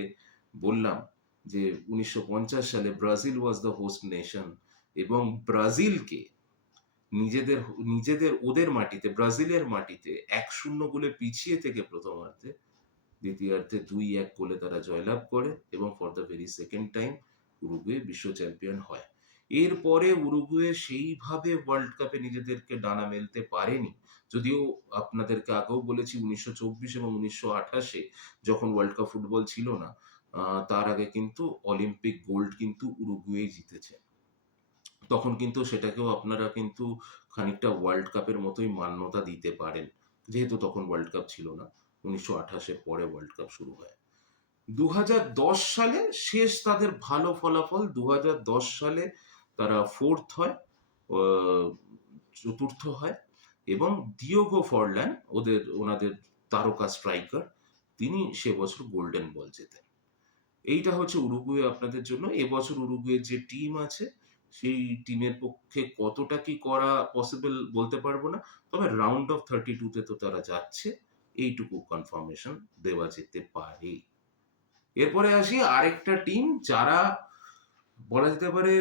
বললাম, যে 1950 সালে Brazil was the host nation, এবং ব্রাজিলকে নিজেদের নিজেদের ওদের মাটিতে, ব্রাজিলের মাটিতে 1-0 গোলে পিছিয়ে থেকে প্রথমার্ধে, দ্বিতীয়ার্ধে 2-1 গোলে তারা জয়লাভ করে, এবং for the very second time Uruguay বিশ্ব চ্যাম্পিয়ন হয়। এরপরে উরুগুয়ে সেইভাবে ওয়ার্ল্ড কাপে নিজেদেরকে ডানা মেলতে পারেনি, যদিও আপনাদেরকে আগেও বলেছি 1924 এবং 1928-এ যখন ওয়ার্ল্ড কাপ ফুটবল ছিল না, তার আগে কিন্তু অলিম্পিক গোল্ড কিন্তু উরুগুয়ে জিতেছে। তখন কিন্তু সেটাকেও আপনারা কিন্তু খানিকটা ওয়ার্ল্ড কাপের মতোই মান্যতা দিতে পারেন, যেহেতু তখন ওয়ার্ল্ড কাপ ছিল না, 1928-এর পরে ওয়ার্ল্ড কাপ শুরু হয়। 2010 সালে শেষ তাদের ভালো ফলাফল, 2010 সালে তারা ফোর্থ হয়, চতুর্থ হয়, এবং ডিয়েগো ফরলান ওনাদের তারকা স্ট্রাইকার, তিনি সে বছর গোল্ডেন বল জেতেন। এইটা হচ্ছে উরুগুয়ে আপনাদের জন্য। এবছর উরুগুয়ের যে টিম আছে, সেই টিমের পক্ষে কতটা কি করা পসিবল বলতে পারবো না, তবে রাউন্ড অফ 32-তে তো তারা যাচ্ছে, এইটুকু কনফার্মেশন দেওয়া যেতে পারে। এরপরে আসি আরেকটা টিম, যারা বলা যেতে পারে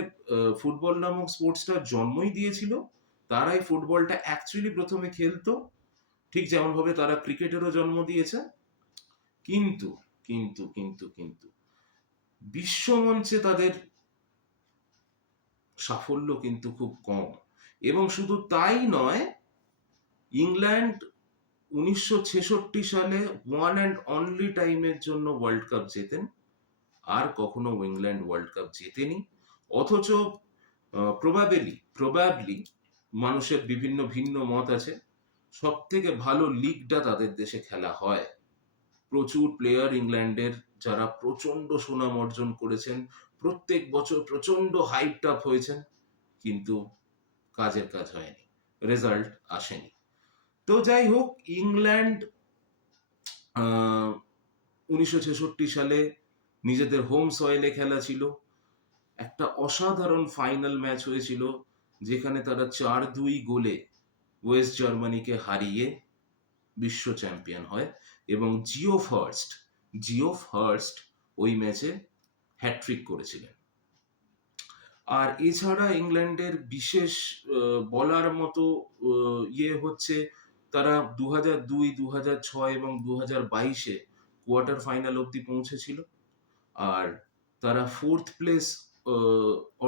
ফুটবল নামক স্পোর্টসটার জন্মই দিয়েছিল। তারাই ফুটবলটা অ্যাকচুয়ালি প্রথমে খেলতো, ঠিক যেমন ভাবে তারা ক্রিকেটেরও জন্ম দিয়েছে, কিন্তু কিন্তু কিন্তু কিন্তু বিশ্বমঞ্চে তাদের সাফল্য কিন্তু খুব কম। এবং শুধু তাই নয়, ইংল্যান্ড 1966 সালে ওয়ান অ্যান্ড অনলি টাইমের জন্য ওয়ার্ল্ড কাপ জেতেন, আর কখনো ইংল্যান্ড ওয়ার্ল্ড কাপ জেতেনি। অথচ প্রবাবলি মানুষের বিভিন্ন ভিন্ন মত আছে, সব থেকে ভালো লিগটা তাদের দেশে খেলা হয়। প্রচুর প্লেয়ার ইংল্যান্ডের যারা প্রচন্ড সুনাম অর্জন করেছেন, প্রত্যেক বছর প্রচন্ড হাইপড আপ হয়েছেন, কিন্তু কাজের কাজ হয়নি, রেজাল্ট আসেনি। তো যাই হোক, ইংল্যান্ড 1966 সালে নিজেদের হোম সয়েলে খেলা ছিল, একটা অসাধারণ ফাইনাল ম্যাচ হয়েছিল যেখানে তারা 4-2 গোলে ওয়েস্ট জার্মানিকে হারিয়ে বিশ্ব চ্যাম্পিয়ন হয়, এবং জিও ফার্স্ট ওই ম্যাচে হ্যাট্রিক করেছিলেন। আর এছাড়া ইংল্যান্ডের বিশেষ বলার মতো ইয়ে হচ্ছে, তারা 2002, 2006 এবং 2022-এ কোয়ার্টার ফাইনাল অবধি পৌঁছেছিল। আর তারা ফোর্থ প্লেস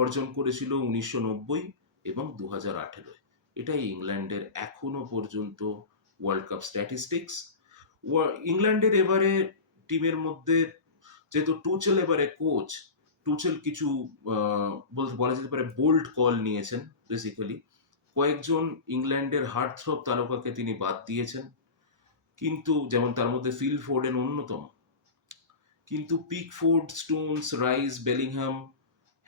অর্জন করেছিল 1990 এবং 2018-এ। এটাই ইংল্যান্ডের এখনো পর্যন্ত ওয়ার্ল্ড কাপ স্ট্যাটিস্টিক্স। ইংল্যান্ডের এবারে টিমের মধ্যে, যেহেতু টুচেল এবারে কোচ, টুচেল কিছু বলা যেতে পারে বোল্ড কল নিয়েছেন। বেসিক্যালি কয়েকজন ইংল্যান্ডের হার্টথ্রব তারকাকে তিনি বাদ দিয়েছেন, কিন্তু যেমন তার মধ্যে ফিল ফোর্ডেন অন্যতম। কিন্তু Pickford, Stones, rice, Bellingham,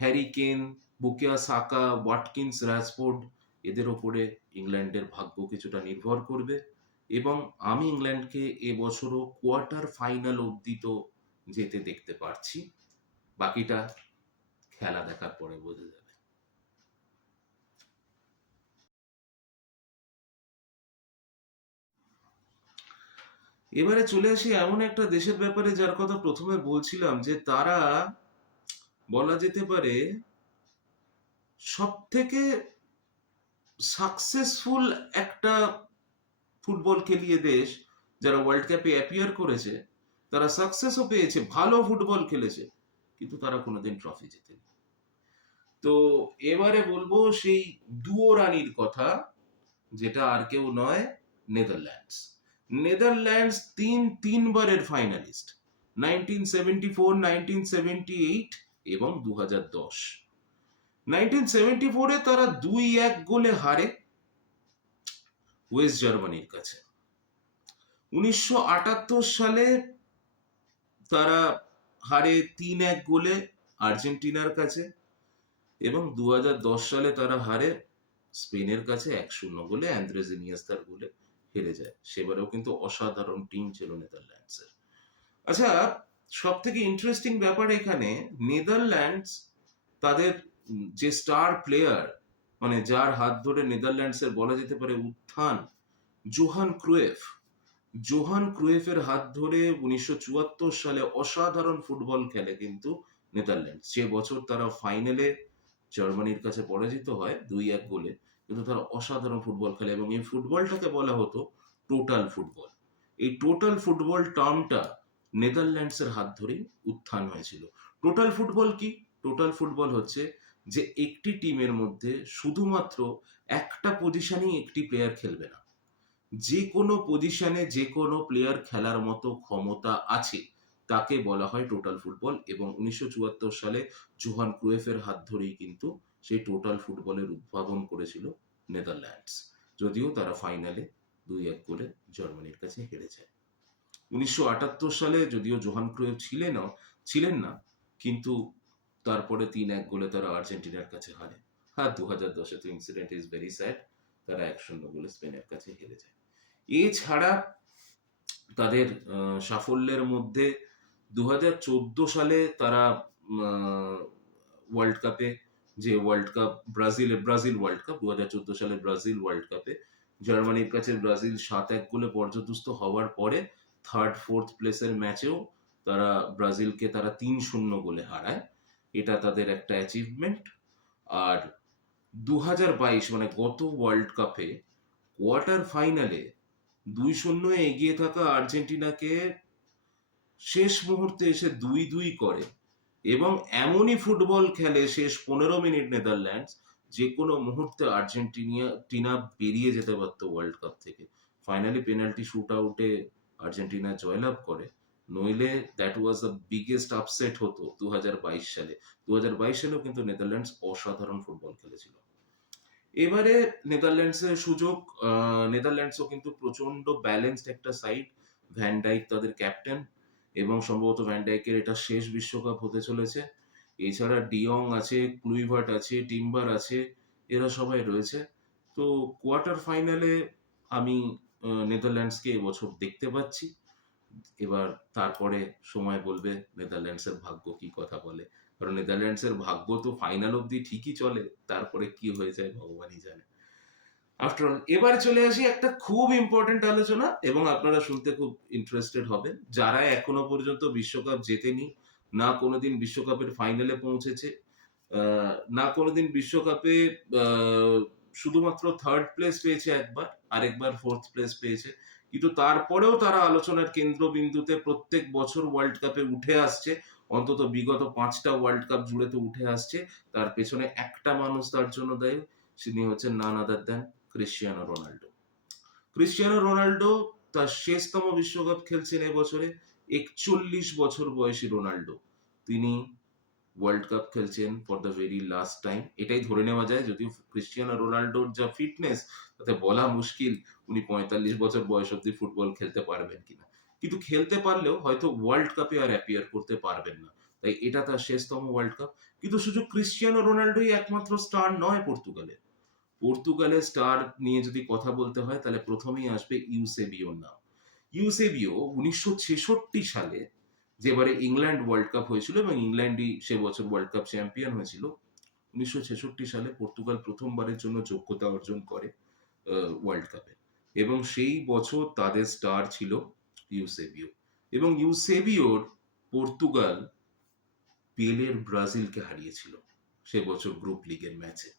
Harry Kane, Bukayo Saka, Watkins, Rashford, এদের ওপরে ইংল্যান্ডের ভাগ্য কিছুটা নির্ভর করবে। এবং আমি ইংল্যান্ডকে এবছরও কোয়ার্টার ফাইনাল অবধি তো যেতে দেখতে পারছি, বাকিটা খেলা দেখার পরে বোঝা যাবে। এবারে চলে আসি এমন একটা দেশের ব্যাপারে যার কথা প্রথমে বলছিলাম, যে তারা বলা যেতে পারে সব থেকে সাকসেসফুল একটা ফুটবল খেলিয়ে দেশ, যারা ওয়ার্ল্ড কাপে অ্যাপিয়ার করেছে, তারা সাকসেসও পেয়েছে, ভালো ফুটবল খেলেছে, কিন্তু তারা কোনোদিন ট্রফি জেতেনি। তো এবারে বলবো সেই দুয়ো রানীর কথা, যেটা আর কেউ নয়, নেদারল্যান্ডস। নেদারল্যান্ডস তিনবারের ফাইনালিস্ট, 1974, 1978 এবং 2010। 1974-এ তারা 2-1 গোলে হারে ওয়েস্ট জার্মানির কাছে। 1978 সালে তারা হারে 3-1 গোলে আর্জেন্টিনার কাছে, এবং 2010 সালে তারা হারে স্পেনের কাছে 1-0 গোলে, অ্যান্দ্রেস ইনিয়েস্তার গোলে হেরে যায়। সেবারেও কিন্তু অসাধারণ টিম ছিল নেদারল্যান্ডসের। আচ্ছা, সব থেকে ইন্টারেস্টিং ব্যাপার এখানে, নেদারল্যান্ডস তাদের যে স্টার প্লেয়ার, মানে যার হাত ধরে নেদারল্যান্ডসের বলা যেতে পারে উত্থান, জোহান ক্রুয়েফের হাত ধরে 1974 সালে অসাধারণ ফুটবল খেলে কিন্তু নেদারল্যান্ডস। যে বছর তারা ফাইনালে জার্মানির কাছে পরাজিত হয় 2-1 গোলে, কিন্তু তারা অসাধারণ ফুটবল খেলে, এবং এই ফুটবলটাকে বলা হতো টোটাল ফুটবল। এই টোটাল ফুটবল টার্মটা নেদারল্যান্ডসের হাত ধরেই উত্থান হয়েছিল। টোটাল ফুটবল কি? টোটাল ফুটবল হচ্ছে যে একটি টিমের মধ্যে শুধুমাত্র একটা পজিশনেই একটি প্লেয়ার খেলবে না, যে কোনো পজিশনে যে কোনো প্লেয়ার খেলার মতো ক্ষমতা আছে, তাকে বলা হয় টোটাল ফুটবল। এবং 1974 সালে জোহান ক্রুয়েফের হাত ধরেই কিন্তু সেই টোটাল ফুটবলের উদ্ভাবন করেছিল নেদারল্যান্ডস, যদিও তারা ফাইনালে 2-1 গোলে জার্মানির কাছে হেরে যায়। 1978 সালে যদিও জোহান ক্রুয়েফ ছিলেন না, কিন্তু তারপরে 3-1 গোলে তারা আর্জেন্টিনার কাছে হারে। হ্যাঁ, 2010-এ তো ইনসিডেন্ট ইজ ভেরি স্যাড, তারা 1-0 গোলে স্পেনের কাছে হেরে যায়। এছাড়া তাদের সাফল্যের মধ্যে 2014 সালে তারা ওয়ার্ল্ড কাপে, যে world cup Brazil world cup, 2014 সালে ব্রাজিল ওয়ার্ল্ড কাপে জার্মানির কাছে ব্রাজিল 7-1 গোলে পর্যদস্ত হওয়ার পরে থার্ড ফোর্থ প্লেসের ম্যাচেও তারা ব্রাজিলকে 3-0 গোলে হারায়। এটা তাদের একটা অ্যাচিভমেন্ট। আর 2022 মানে গত ওয়ার্ল্ড কাপে কোয়ার্টার ফাইনালে 2-0 এগিয়ে থাকা আর্জেন্টিনাকে শেষ মুহূর্তে এসে 2-2 করে, এবং এমনই ফুটবল খেলে শেষ 15 মিনিট নেদারল্যান্ডস, যে কোনো মুহূর্তে আর্জেন্টিনা বেরিয়ে যেতে পারত ওয়ার্ল্ড কাপ থেকে। ফাইনালি পেনাল্টি শুট আউটে আর্জেন্টিনা জয়লাভ করে, নইলে that was the biggest upset হতো 2022 সালে। 2022 সালেও কিন্তু নেদারল্যান্ডস অসাধারণ ফুটবল খেলেছিল। এবারে নেদারল্যান্ডসের সুযোগ। নেদারল্যান্ডসও কিন্তু প্রচন্ড ব্যালেন্সড একটা সাইড। ভ্যান ডাইক তাদের ক্যাপ্টেন, এবং সম্ভবত ভ্যান ডাইকের এটা শেষ বিশ্বকাপ হতে চলেছে। এছাড়া ডিয়ং আছে, ক্লুইভার্ট আছে, টিম্বার আছে, এরা সবাই রয়েছে। তো কোয়ার্টার ফাইনালে আমি নেদারল্যান্ডসকে এবছর দেখতে পাচ্ছি। এবার তারপরে সময় বলবে নেদারল্যান্ডসের ভাগ্য কি কথা বলে। কারণ নেদারল্যান্ডসের ভাগ্য তো ফাইনাল অবধি ঠিকই চলে, তারপরে কি হয়ে যায় ভগবানই জানে। আফটার অল, এবার চলে আসি একটা খুব ইম্পর্টেন্ট আলোচনা, এবং আপনারা শুনতে খুব ইন্টারেস্টেড হবেন। যারা এখনো পর্যন্ত বিশ্বকাপ জেতেনি, না কোনোদিন বিশ্বকাপের ফাইনালে পৌঁছেছে, না কোনোদিন বিশ্বকাপে আহ, শুধুমাত্র থার্ড প্লেস পেয়েছে একবার, আরেকবার ফোর্থ প্লেস পেয়েছে, কিন্তু তারপরেও তারা আলোচনার কেন্দ্রবিন্দুতে প্রত্যেক বছর ওয়ার্ল্ড কাপে উঠে আসছে। অন্তত বিগত 5টা ওয়ার্ল্ড কাপ জুড়ে তো উঠে আসছে। তার পেছনে একটা মানুষ তার জন্য দায়ী, তিনি হচ্ছেন নান আদার দেন ক্রিশ্চিয়ানো রোনাল্ডো। ক্রিশ্চিয়ানো রোনাল্ডো তার শেষতম বিশ্বকাপ খেলছেন এবছরে। 41 বছর বয়সী রোনাল্ডো, তিনি ওয়ার্ল্ড কাপ খেলছেন for the very last time. এটাই ধরে নেওয়া যায়, যদিও ক্রিশ্চিয়ানো রোনাল্ডোর যা ফিটনেস, তাতে বলা মুশকিল উনি 45 বছর বয়স অব্দি ফুটবল খেলতে পারবেন কিনা। কিন্তু খেলতে পারলেও হয়তো ওয়ার্ল্ড কাপে আর অ্যাপিয়ার করতে পারবেন না, তাই এটা তার শেষতম ওয়ার্ল্ড কাপ। কিন্তু শুধু ক্রিশ্চিয়ানো রোনাল্ডোই একমাত্র স্টার নয় পর্তুগালের। পর্তুগালের স্টার নিয়ে যদি কথা বলতে হয়, তাহলে প্রথমেই আসবে ইউসেবিওর নাম। ইউসেবিও 1966 সালে, যেবারে ইংল্যান্ড ওয়ার্ল্ড কাপ হয়েছিল এবং ইংল্যান্ডই সে বছর ওয়ার্ল্ড কাপ চ্যাম্পিয়ন হয়েছিল, 1966 সালে পর্তুগাল প্রথমবারের জন্য যোগ্যতা অর্জন করে ওয়ার্ল্ড কাপে, এবং সেই বছর তাদের স্টার ছিল ইউসেবিও। এবং ইউসেবিওর পর্তুগাল পেলের ব্রাজিলকে হারিয়েছিল সে বছর গ্রুপ লিগের ম্যাচে।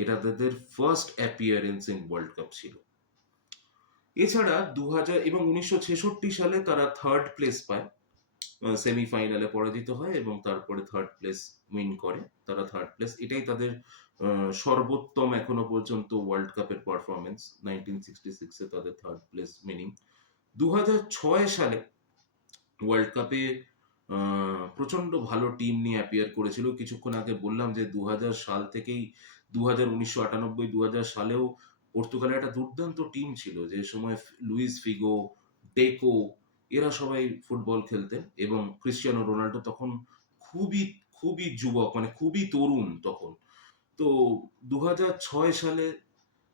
এটা তাদের first appearance in world cup ছিল। এছাড়া 2000 এবং 1966 সালে তারা থার্ড প্লেস পায়, সেমিফাইনালে পরাজিত হয় এবং তারপরে থার্ড প্লেস উইন করে। তারা থার্ড প্লেস, এটাই তাদের সর্বোত্তম এখনো পর্যন্ত ওয়ার্ল্ড কাপের পারফরমেন্স। 1966-এ তাদের থার্ড প্লেস উইনিং। 2006 সালে ওয়ার্ল্ড কাপে প্রচন্ড ভালো টিম নিয়ে অ্যাপিয়ার করেছিল। কিছুক্ষণ আগে বললাম যে 2000 সাল থেকেই 1998, 2000 সালেও পর্তুগালের একটা দুর্দান্ত টিম ছিল, যে সময় লুইস ফিগো, ডেকো, এরা সবাই ফুটবল খেলতেন, এবং ক্রিশ্চিয়ানো রোনাল্ডো তখন খুবই খুবই যুবক, মানে খুবই তরুণ তখন। তো 2006 সালে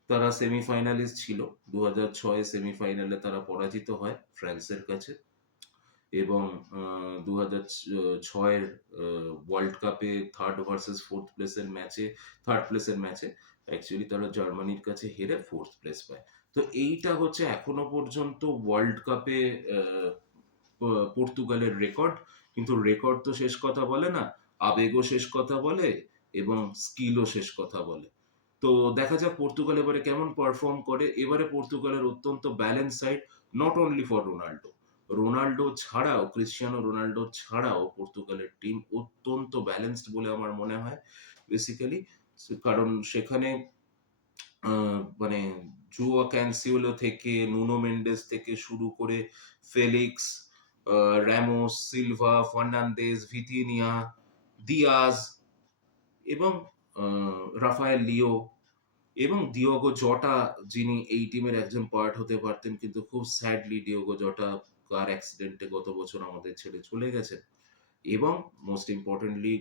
তারা সেমিফাইনালিস্ট ছিল। 2006 সেমিফাইনালে তারা পরাজিত হয় ফ্রান্সের কাছে, এবং 2006-এর ওয়ার্ল্ড কাপে থার্ড প্লেসের ম্যাচে অ্যাকচুয়ালি তারা জার্মানির কাছে হেরে ফোর্থ প্লেস পায়। তো এইটা হচ্ছে এখনো পর্যন্ত ওয়ার্ল্ড কাপে পর্তুগালের রেকর্ড। কিন্তু রেকর্ড তো শেষ কথা বলে না, আবেগও শেষ কথা বলে, এবং স্কিলও শেষ কথা বলে। তো দেখা যাক পর্তুগাল এবারে কেমন পারফর্ম করে। এবারে পর্তুগালের অত্যন্ত balance side, not only for Ronaldo. Ronaldo ছাড়াও, ক্রিশ্চিয়ানো রোনাল্ডো ছাড়াও পর্তুগালের টিম অত্যন্ত ব্যালেন্সড বলে আমার মনে হয় বেসিক্যালি। কারণ সেখানে মানে জুয়া ক্যানসিওলো থেকে, নুনো মেন্ডেস থেকে শুরু করে, Felix, Ramos, Silva, Fernandes, Vitinha, Dias, এবং রাফায়েল লিও, এবং ডিওগো জটা, যিনি এই টিমের একজন পার্ট হতে পারতেন, কিন্তু খুব স্যাডলি ডিওগো জটা কার অ্যাক্সিডেন্টে গত বছর আমাদের ছেড়ে চলে গেছেন। এবং most importantly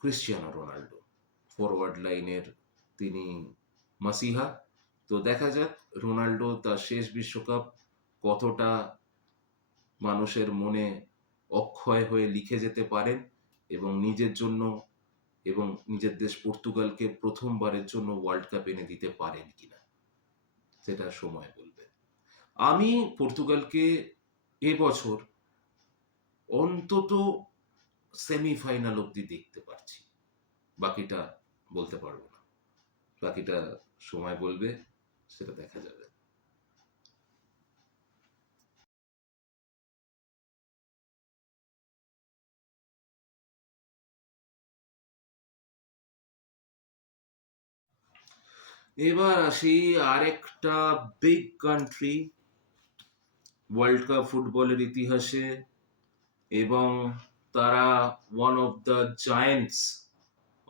Cristiano Ronaldo, forward লাইনের তিনি মাসিহা। তো দেখা যাক রোনাল্ডো তার শেষ বিশ্বকাপ কতটা মানুষের মনে অক্ষয় হয়ে লিখে যেতে পারেন, এবং নিজের জন্য এবং নিজের দেশ পর্তুগালকে প্রথমবারের জন্য ওয়ার্ল্ড কাপ এনে দিতে পারেন কিনা, সেটা সময় বলবে। আমি পর্তুগালকে এবছর অন্তত সেমিফাইনাল অব্দি দেখতে পারছি, বাকিটা বলতে পারবো না। বাকিটা সময় বলবে, সেটা দেখা যাবে। এবার আসি আরেকটা বিগ কান্ট্রি ওয়ার্ল্ড কাপ ফুটবলের ইতিহাসে, এবং তারা one of the giants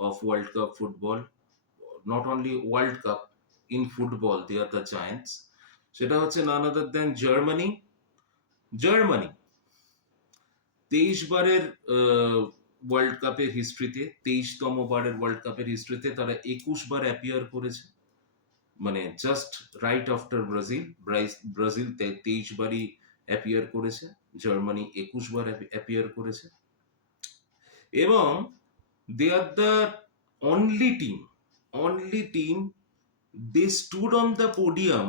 of World Cup football. Not only World Cup, in football they are the giants. সেটা হচ্ছে none other than Germany. Germany 23 বারের ওয়ার্ল্ড কাপের হিস্ট্রিতে, 23তম বারের ওয়ার্ল্ড কাপের হিস্ট্রিতে তারা 21 বার অ্যাপিয়ার করেছে, মানে just right after Brazil. Brazil 23 বারই অ্যাপিয়ার করেছে, জার্মানি 21 বার অ্যাপিয়ার করেছে, এবং they are the only team they stood on the podium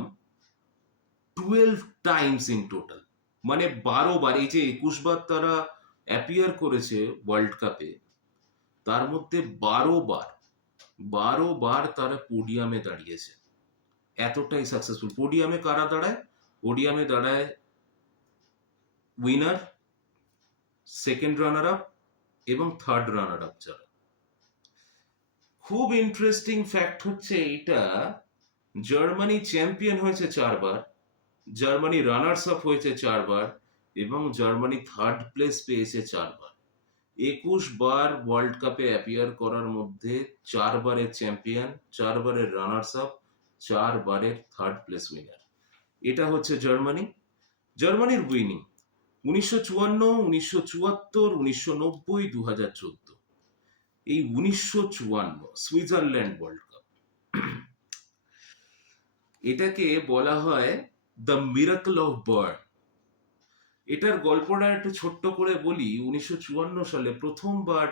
12 times in total. মানে 12 বার, এই যে 21 বার তারা অ্যাপিয়ার করেছে ওয়ার্ল্ড কাপে, তার মধ্যে 12 বার তারা পোডিয়ামে দাঁড়িয়েছে। এতটাই সাকসেসফুল। পোডিয়ামে কারা দাঁড়ায়? পোডিয়ামে দাঁড়ায় উইনার, সেকেন্ড রানার আপ এবং থার্ড রানার আপ যারা। খুব ইন্টারেস্টিং ফ্যাক্ট হচ্ছে এইটা, জার্মানি চ্যাম্পিয়ন হয়েছে 4 বার, জার্মানি রানার্স আপ হয়েছে 4 বার, এবং জার্মানি থার্ড প্লেস পেয়েছে 4 বার। 21 বার ওয়ার্ল্ড কাপে অ্যাপিয়ার করার মধ্যে 4 বারের চ্যাম্পিয়ন, 4 বারের রানার্স আপ, 4 বারের থার্ড প্লেস উইনার। এটা হচ্ছে জার্মানি। জার্মানির উইনিং 1954, 1974, 1990, 2014। এই 1954 সুইজারল্যান্ড ওয়ার্ল্ড কাপ, এটাকে বলা হয় দ্য মিরাকল অফ বার্ন। এটার গল্পটা একটু ছোট্ট করে বলি। 1954 সালে প্রথমবার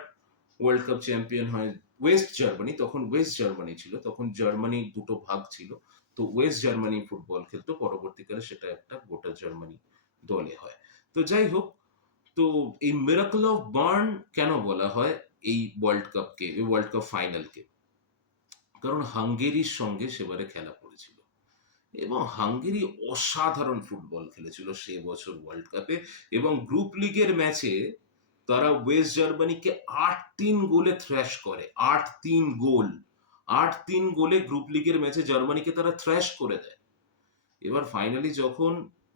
ওয়ার্ল্ড কাপ চ্যাম্পিয়ন হয় ওয়েস্ট জার্মানি। তখন ওয়েস্ট জার্মানি ছিল, তখন জার্মানি দুটো ভাগ ছিল। তো ওয়েস্ট জার্মানি ফুটবল খেলতো, পরবর্তীকালে সেটা একটা গোটা জার্মানি দলে হয়। তো যাই হোক, তো এই মিরাকল অফ বার্ন কেন বলা হয় এই ওয়ার্ল্ড কাপকে, এই ওয়ার্ল্ড কাপ ফাইনালকে? কারণ হাঙ্গেরির সঙ্গে সেবারে খেলা পড়েছিল, এবং হাঙ্গেরি অসাধারণ ফুটবল খেলেছিল সে বছর ওয়ার্ল্ড কাপে, এবং গ্রুপ লিগের ম্যাচে তারা ওয়েস্ট জার্মানিকে 8-3 গোলে থ্র্যাশ করে। 8-3 গোল, 8-3 গোলে গ্রুপ লিগের ম্যাচে জার্মানিকে তারা থ্র্যাশ করে দেয়। এবার ফাইনালি যখন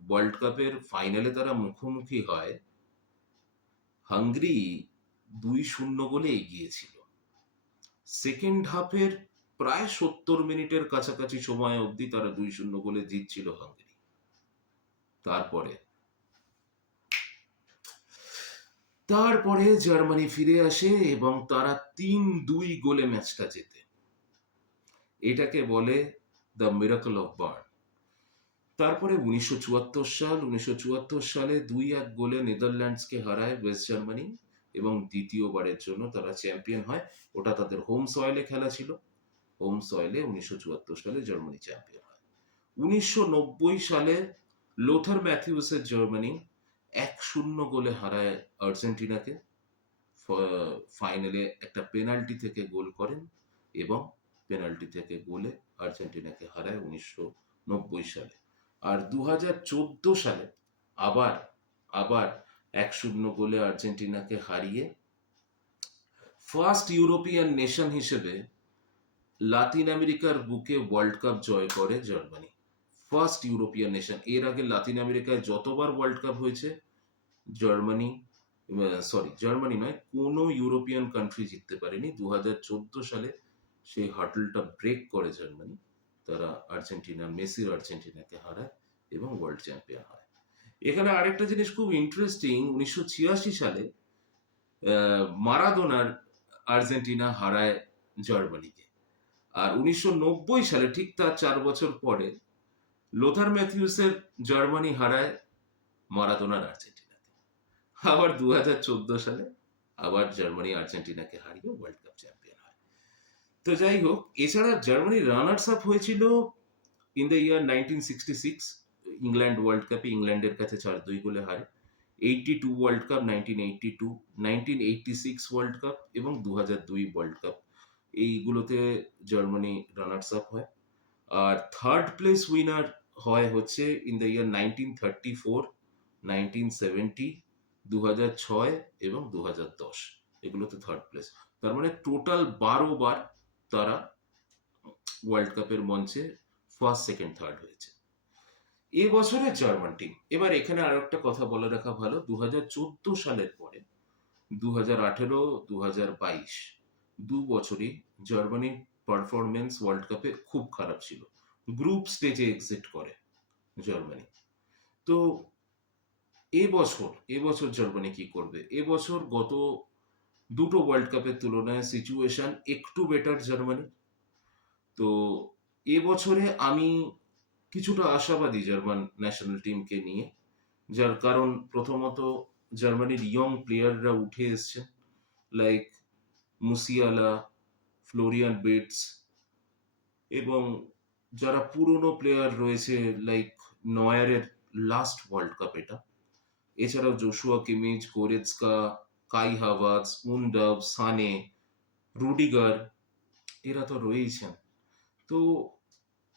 ওয়ার্ল্ড কাপের ফাইনালে তারা মুখোমুখি হয়, হাঙ্গেরি 2-0 গোলে এগিয়েছিল। সেকেন্ড হাফের প্রায় 70 মিনিটের কাছাকাছি সময় অবধি তারা 2-0 গোলে জিতছিল হাঙ্গেরি। তারপরে জার্মানি ফিরে আসে এবং তারা 3-2 গোলে ম্যাচটা জেতে। এটাকে বলে দ্য মিরাকল অফ বার্ন। তারপরে 1974 সালে 2-1 গোলে নেদারল্যান্ডসকে হারায় ওয়েস্ট জার্মানি, এবং দ্বিতীয়বারের জন্য তারা চ্যাম্পিয়ন হয়। ওটা তাদের হোম সয়েলে খেলা ছিল। হোম সয়েলে 1974 সালে জার্মানি চ্যাম্পিয়ন হয়। 1990 সালে লোথার ম্যাথিউসের জার্মানি 1-0 গোলে হারায় আর্জেন্টিনাকে। ফাইনালে একটা পেনাল্টি থেকে গোল করেন, এবং পেনাল্টি থেকে গোলে আর্জেন্টিনাকে হারায় 1990 সালে। আর 2014 সালে আবার 1-0 গোলে আর্জেন্টিনাকে হারিয়ে ফার্স্ট ইউরোপিয়ান নেশন হিসেবে লাতিন আমেরিকার বুকে ওয়ার্ল্ড কাপ জয় করে জার্মানি। First European nation. এর আগে লাতিন আমেরিকায় যতবার ওয়ার্ল্ড কাপ হয়েছে, জার্মানি নয়, কোনো ইউরোপিয়ান কান্ট্রি জিততে পারেনি। 2014 সালে সেই হার্ডলটা ব্রেক করে জার্মানি। তারা মেসির আর্জেন্টিনাকে হারায় এবং ওয়ার্ল্ড চ্যাম্পিয়ন হয়। এখানে আরেকটা জিনিস খুব ইন্টারেস্টিং, 1986 সালে মারাদোনার আর্জেন্টিনা হারায় জার্মানিকে। আর 1990 সালে, ঠিক তার 4 বছর পরে, লোথার ম্যাথিউসের জার্মানি হারায় মারাদোনার আর্জেন্টিনাকে। আবার 2014 সালে আবার জার্মানি আর্জেন্টিনাকে হারিয়ে ওয়ার্ল্ড কাপ চ্যাম্পিয়ন হয়। তো যাই হোক, এছাড়া জার্মানি রানার্স আপ হয়েছিল in the year 1966 England world কাপে। ইংল্যান্ডের কাছে 4-2 গোলে হারে। 82 ওয়ার্ল্ড কাপ, 1982, 1986 ওয়ার্ল্ড কাপ এবং 2002 ওয়ার্ল্ড কাপ, এইগুলোতে জার্মানি রানার্স আপ হয়। আর থার্ড প্লেস উইনার হচ্ছে ইন দ্য ইয়ার 1934, 1970, 2006 এবং 2010, এগুলোতে থার্ড প্লেস। তার মানে টোটাল 12 বার তারা ওয়ার্ল্ড কাপের মঞ্চে ফার্স্ট, সেকেন্ড, থার্ড হয়েছে। এবছরের জার্মান টিম, এবার এখানে আরো একটা কথা বলে রাখা ভালো, 2014 সালের পরে 2018, 2022 বছরই জার্মানির পারফরমেন্স ওয়ার্ল্ড কাপে খুব খারাপ ছিল, গ্রুপ স্টেজে এক্সিট করে জার্মানি। তো এবছর জার্মানি কি করবে? এবছর গত দুটো ওয়ার্ল্ড কাপের তুলনায় সিচুয়েশন একটু বেটার জার্মানি। তো এবছরে আমি কিছুটা আশাবাদী জার্মান ন্যাশনাল টিমকে নিয়ে, যার কারণ প্রথমত জার্মানির ইয়ং প্লেয়াররা উঠে এসছে, লাইক মুসিয়ালা, ফ্লোরিয়ান বেটস, এবং যারা পুরনো প্লেয়ার রয়েছে লাইক নয়ারের লাস্ট ওয়ার্ল্ড কাপ এটা, এছাড়াও জোশুয়া কিমিচ, গোরেৎসকা, কাই হাভার্টজ, উন্ডাভ, সানে, রুডিগার, এরা তো রয়েইছেন। তো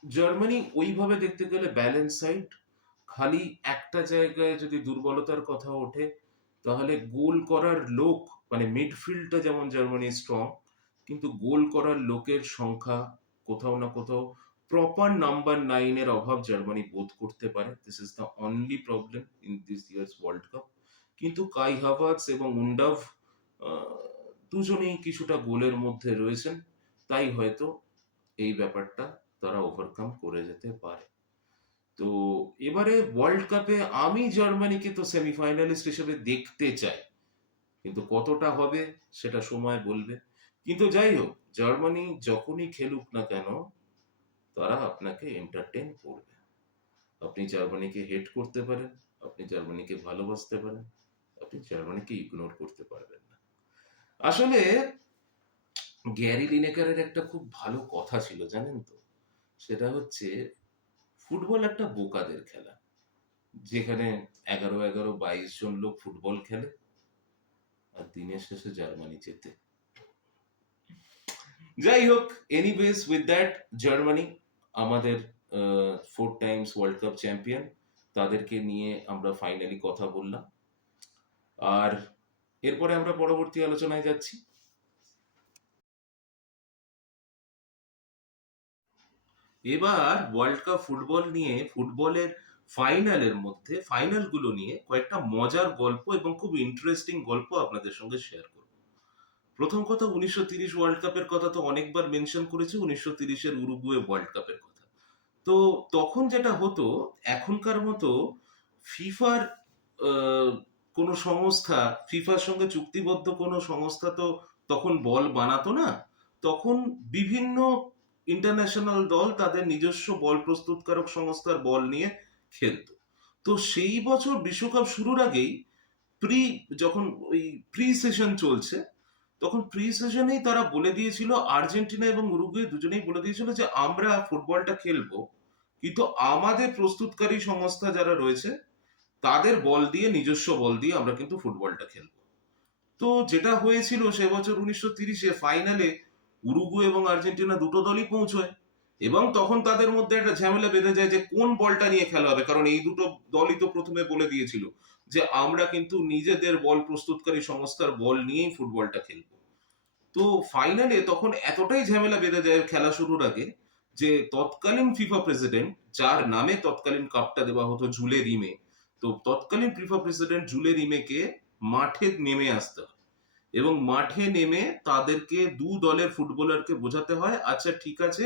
জার্মানি ওইভাবে দেখতে গেলে ব্যালেন্স সাইড। খালি একটা জায়গায় যদি দুর্বলতার কথা ওঠে, তাহলে গোল করার লোক, মানে মিডফিল্ডটা যেমন জার্মানি স্ট্রং, কিন্তু গোল করার লোকের সংখ্যা কোথাও না কোথাও প্রপার নাম্বার 9 এর অভাব জার্মানি বোধ করতে পারে। This is the only problem in this years world cup. কিন্তু কাই হাভার্টস এবং উন্ডাভ দুজনেই কিছুটা গোলের মধ্যে রয়েছেন, তাই হয়তো এই ব্যাপারটা তারা ওভারকাম করে যেতে পারে। তো এবারে ওয়ার্ল্ড কাপে আমি জার্মানিকে তো সেমিফাইনালিস্ট হিসেবে দেখতে চাই, কিন্তু কতটা হবে সেটা সময় বলবে। কিন্তু যাই হোক, জার্মানি যখনই খেলুক না কেন, তারা আপনাকে এন্টারটেন করবে। আপনি জার্মানিকে হেট করতে পারেন, আপনি জার্মানিকে ভালোবাসতে পারেন, আপনি জার্মানিকে ইগনোর করতে পারবেন না। আসলে গ্যারি লিনেকারের একটা খুব ভালো কথা ছিল, জানেন তো? সেটা হচ্ছে, ফুটবল একটা বোকাদের খেলা, যেখানে 11-11, 22 জন লোক ফুটবল খেলে, আর দিনের শেষে জার্মানি জেতে। যাই হোক, এনিওয়েজ উইথ দ্যাট, জার্মানি আমাদের 4 টাইমস ওয়ার্ল্ড কাপ চ্যাম্পিয়ন, তাদেরকে নিয়ে আমরা ফাইনালি কথা বললাম। আর এরপরে আমরা পরবর্তী আলোচনায় যাচ্ছি। এবার ওয়ার্ল্ড কাপ ফুটবল নিয়ে, ফুটবলের ফাইনালগুলো নিয়ে কয়েকটা মজার গল্প এবং খুব ইন্টারেস্টিং গল্প আপনাদের সঙ্গে শেয়ার করব। প্রথম কথা, 1930 ওয়ার্ল্ড কাপের কথা তো অনেকবার মেনশন করেছি, 1930-এর উরুগুয়ে ওয়ার্ল্ড কাপের কথা। তো তখন যেটা হতো, এখনকার মতো ফিফার কোনো সংস্থা, ফিফার সঙ্গে চুক্তিবদ্ধ কোনো সংস্থা তো তখন বল বানাতো না। তখন বিভিন্ন ইন্টারন্যাশনাল দল তাদের নিজস্ব বল প্রস্তুতকারক সংস্থার বল নিয়ে খেলতো। তো সেই বছর বিশ্বকাপ শুরুর আগেই, প্রি যখন ওই প্রি সেশন চলছে, তখন প্রি সেশনেই তারা বলে দিয়েছিল, আর্জেন্টিনা এবং উরুগুয়ে দুজনেই বলে দিয়েছিল যে আমরা ফুটবলটা খেলবো, কিন্তু আমাদের প্রস্তুতকারী সংস্থা যারা রয়েছে তাদের বল দিয়ে, নিজস্ব বল দিয়ে আমরা কিন্তু ফুটবলটা খেলবো। তো যেটা হয়েছিল সে বছর 1930-এ ফাইনালে উরুগুয়ে এবং আর্জেন্টিনা দুটো দলই পৌঁছয়, এবং তখন তাদের মধ্যে একটা ঝামেলা বেঁধে যায় যে কোন বলটা নিয়ে খেলা হবে, কারণ এই দুটো দলই তো প্রথমে বলে দিয়েছিল যে আমরা কিন্তু নিজেদের বল প্রস্তুতকারী সংস্থার বল নিয়েই ফুটবলটা খেলবো। তো ফাইনালে তখন এতটাই ঝামেলা বেঁধে যায় খেলা শুরুর আগে, যে তৎকালীন ফিফা প্রেসিডেন্ট, যার নামে তৎকালীন কাপটা দেওয়া হতো, জুলে রিমে, তো তৎকালীন ফিফা প্রেসিডেন্ট জুলে রিমেকে মাঠে নেমে আসতে হয়, এবং মাঠে নেমে তাদেরকে দু দলের ফুটবলারকে বোঝাতে হয়, আচ্ছা ঠিক আছে,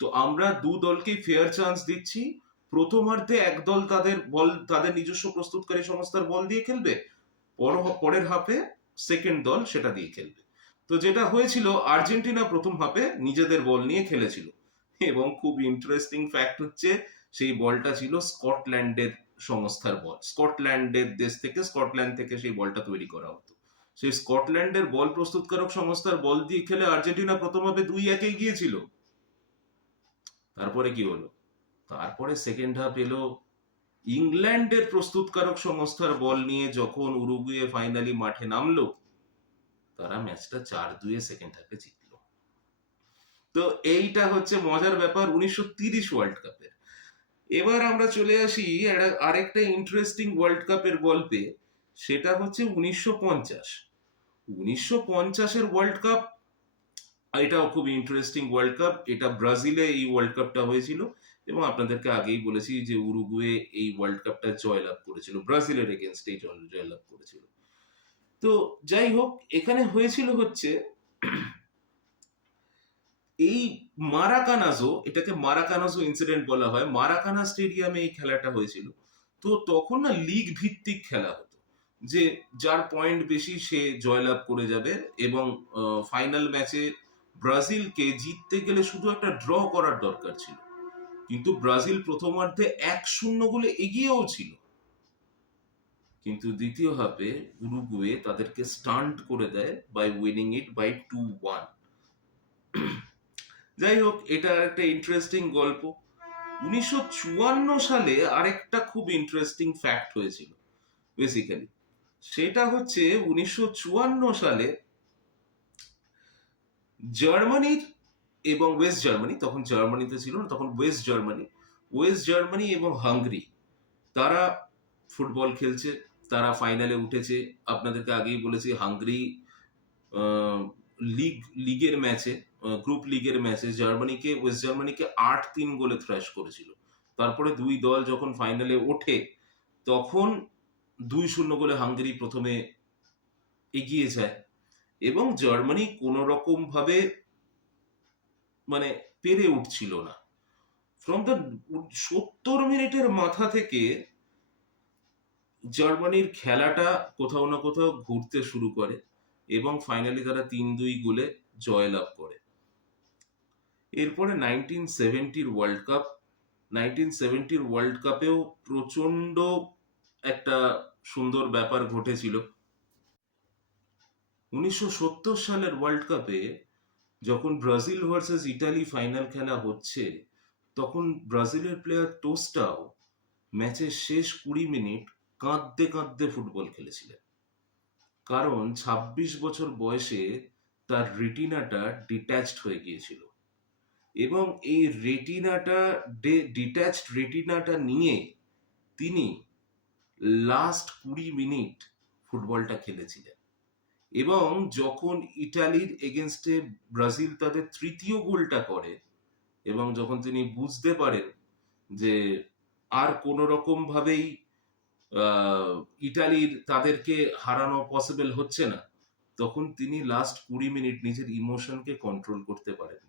তো আমরা দু দলকেই ফেয়ার চান্স দিচ্ছি, প্রথমার্ধে একদল তাদের বল, তাদের নিজস্ব প্রস্তুতকারী সংস্থার বল দিয়ে খেলবে, পরের হাফে সেকেন্ড দল সেটা দিয়ে খেলবে। তো যেটা হয়েছিল, আর্জেন্টিনা প্রথম হাফে নিজেদের বল নিয়ে খেলেছিল, এবং খুব ইন্টারেস্টিং ফ্যাক্ট হচ্ছে, সেই বলটা ছিল স্কটল্যান্ডের সংস্থার বল, স্কটল্যান্ডের দেশ থেকে, স্কটল্যান্ড থেকে সেই বলটা তৈরি করা হতো। সেই স্কটল্যান্ডের বল প্রস্তুতকারক সংস্থার বল দিয়ে খেলে আর্জেন্টিনা প্রথম হাফে 2-1 গিয়েছিল। তারপরে কি হলো? তারপরে সেকেন্ড হাফ এলো, ইংল্যান্ডের প্রস্তুতকারক সংস্থার বল নিয়ে যখন উরুগুয়ে ফাইনালি মাঠে নামলো, তারা ম্যাচটা 4-2 সেকেন্ড হাফে জিতলো। তো এইটা হচ্ছে মজার ব্যাপার 1930 ওয়ার্ল্ড কাপের। এবার আমরা চলে আসি আরেকটা ইন্টারেস্টিং ওয়ার্ল্ড কাপের গল্পে, সেটা হচ্ছে 1950। 1950-এর ওয়ার্ল্ড কাপ, এটাও খুব ইন্টারেস্টিং ওয়ার্ল্ড কাপ। এটা ব্রাজিলে এই ওয়ার্ল্ড কাপটা হয়েছিল, এবং আপনাদেরকে আগেই বলেছি যে উরুগুয়ে এই ওয়ার্ল্ড কাপটা জয়লাভ করেছিল, ব্রাজিলের এগেনস্টেই জয়লাভ করেছিল। তো যাই হোক, এখানে হয়েছিল হচ্ছে, এই মারাকানাজো, এটাকে মারাকানাজো ইনসিডেন্ট বলা হয়, মারাকানা স্টেডিয়ামে এই খেলাটা হয়েছিল। তো তখন না লিগ ভিত্তিক খেলা হতো, যে যার পয়েন্ট বেশি সে জয়লাভ করে যাবে, এবং ফাইনাল ম্যাচে ব্রাজিলকে জিততে গেলে শুধু একটা ড্র করার দরকার ছিল। কিন্তু ব্রাজিল প্রথমার্ধে 1-0 গোলে এগিয়েও ছিল, কিন্তু দ্বিতীয় হাফে উরুগুয়ে তাদেরকে স্টান্ট করে দেয় বাই উইনিং ইট বাই 2-1। যাই হোক, এটা একটা ইন্টারেস্টিং গল্প। 1954 সালে আরেকটা খুব ইন্টারেস্টিং ফ্যাক্ট হয়েছিল বেসিক্যালি। সেটা হচ্ছে 1954 সালে জার্মানির এবং ওয়েস্ট জার্মানি, তখন জার্মানিতে ছিল না, তখন ওয়েস্ট জার্মানি, ওয়েস্ট জার্মানি এবং হাঙ্গরি, তারা ফুটবল খেলছে, তারা ফাইনালে উঠেছে। আপনাদেরকে আগেই বলেছি, হাঙ্গরি আহ, লিগের ম্যাচে, গ্রুপ লিগের ম্যাচে জার্মানিকে, ওয়েস্ট জার্মানিকে 8-3 গোলে থ্রাশ করেছিল। তারপরে দুই দল যখন ফাইনালে ওঠে, তখন 2-0 গোলে হাঙ্গেরি প্রথমে এগিয়ে যায়, এবং জার্মানি কোনো রকম ভাবে মানে পেরে উঠছিল না। ফ্রম দ্য 70 মিনিটের মাথা থেকে জার্মানির খেলাটা কোথাও না কোথাও ঘুরতে শুরু করে, এবং ফাইনালি তারা 3-2 গোলে জয়লাভ করে। এরপরে 1970 ওয়ার্ল্ড কাপেও প্রচন্ড একটা সুন্দর ব্যাপার ঘটেছিল। 1970 সালের ওয়ার্ল্ড কাপে যখন ব্রাজিল ভার্সেস ইটালি ফাইনাল খেলা হচ্ছে, তখন ব্রাজিলের প্লেয়ার টোস্টাও ম্যাচের শেষ 20 মিনিট কাঁদতে কাঁদতে ফুটবল খেলেছিলেন, কারণ 26 বছর বয়সে তার রেটিনাটা ডিট্যাচড হয়ে গিয়েছিল, এবং এই ডিট্যাচড রেটিনাটা নিয়ে তিনি লাস্ট 20 মিনিট ফুটবলটা খেলেছিলেন। এবং যখন ইটালির এগেনস্টে ব্রাজিল তাদের তৃতীয় গোলটা করে, এবং যখন তিনি বুঝতে পারেন যে আর কোন রকম ভাবেই ইটালির তাদেরকে হারানো পসিবল হচ্ছে না, তখন তিনি লাস্ট 20 মিনিট নিজের ইমোশনকে কন্ট্রোল করতে পারেন।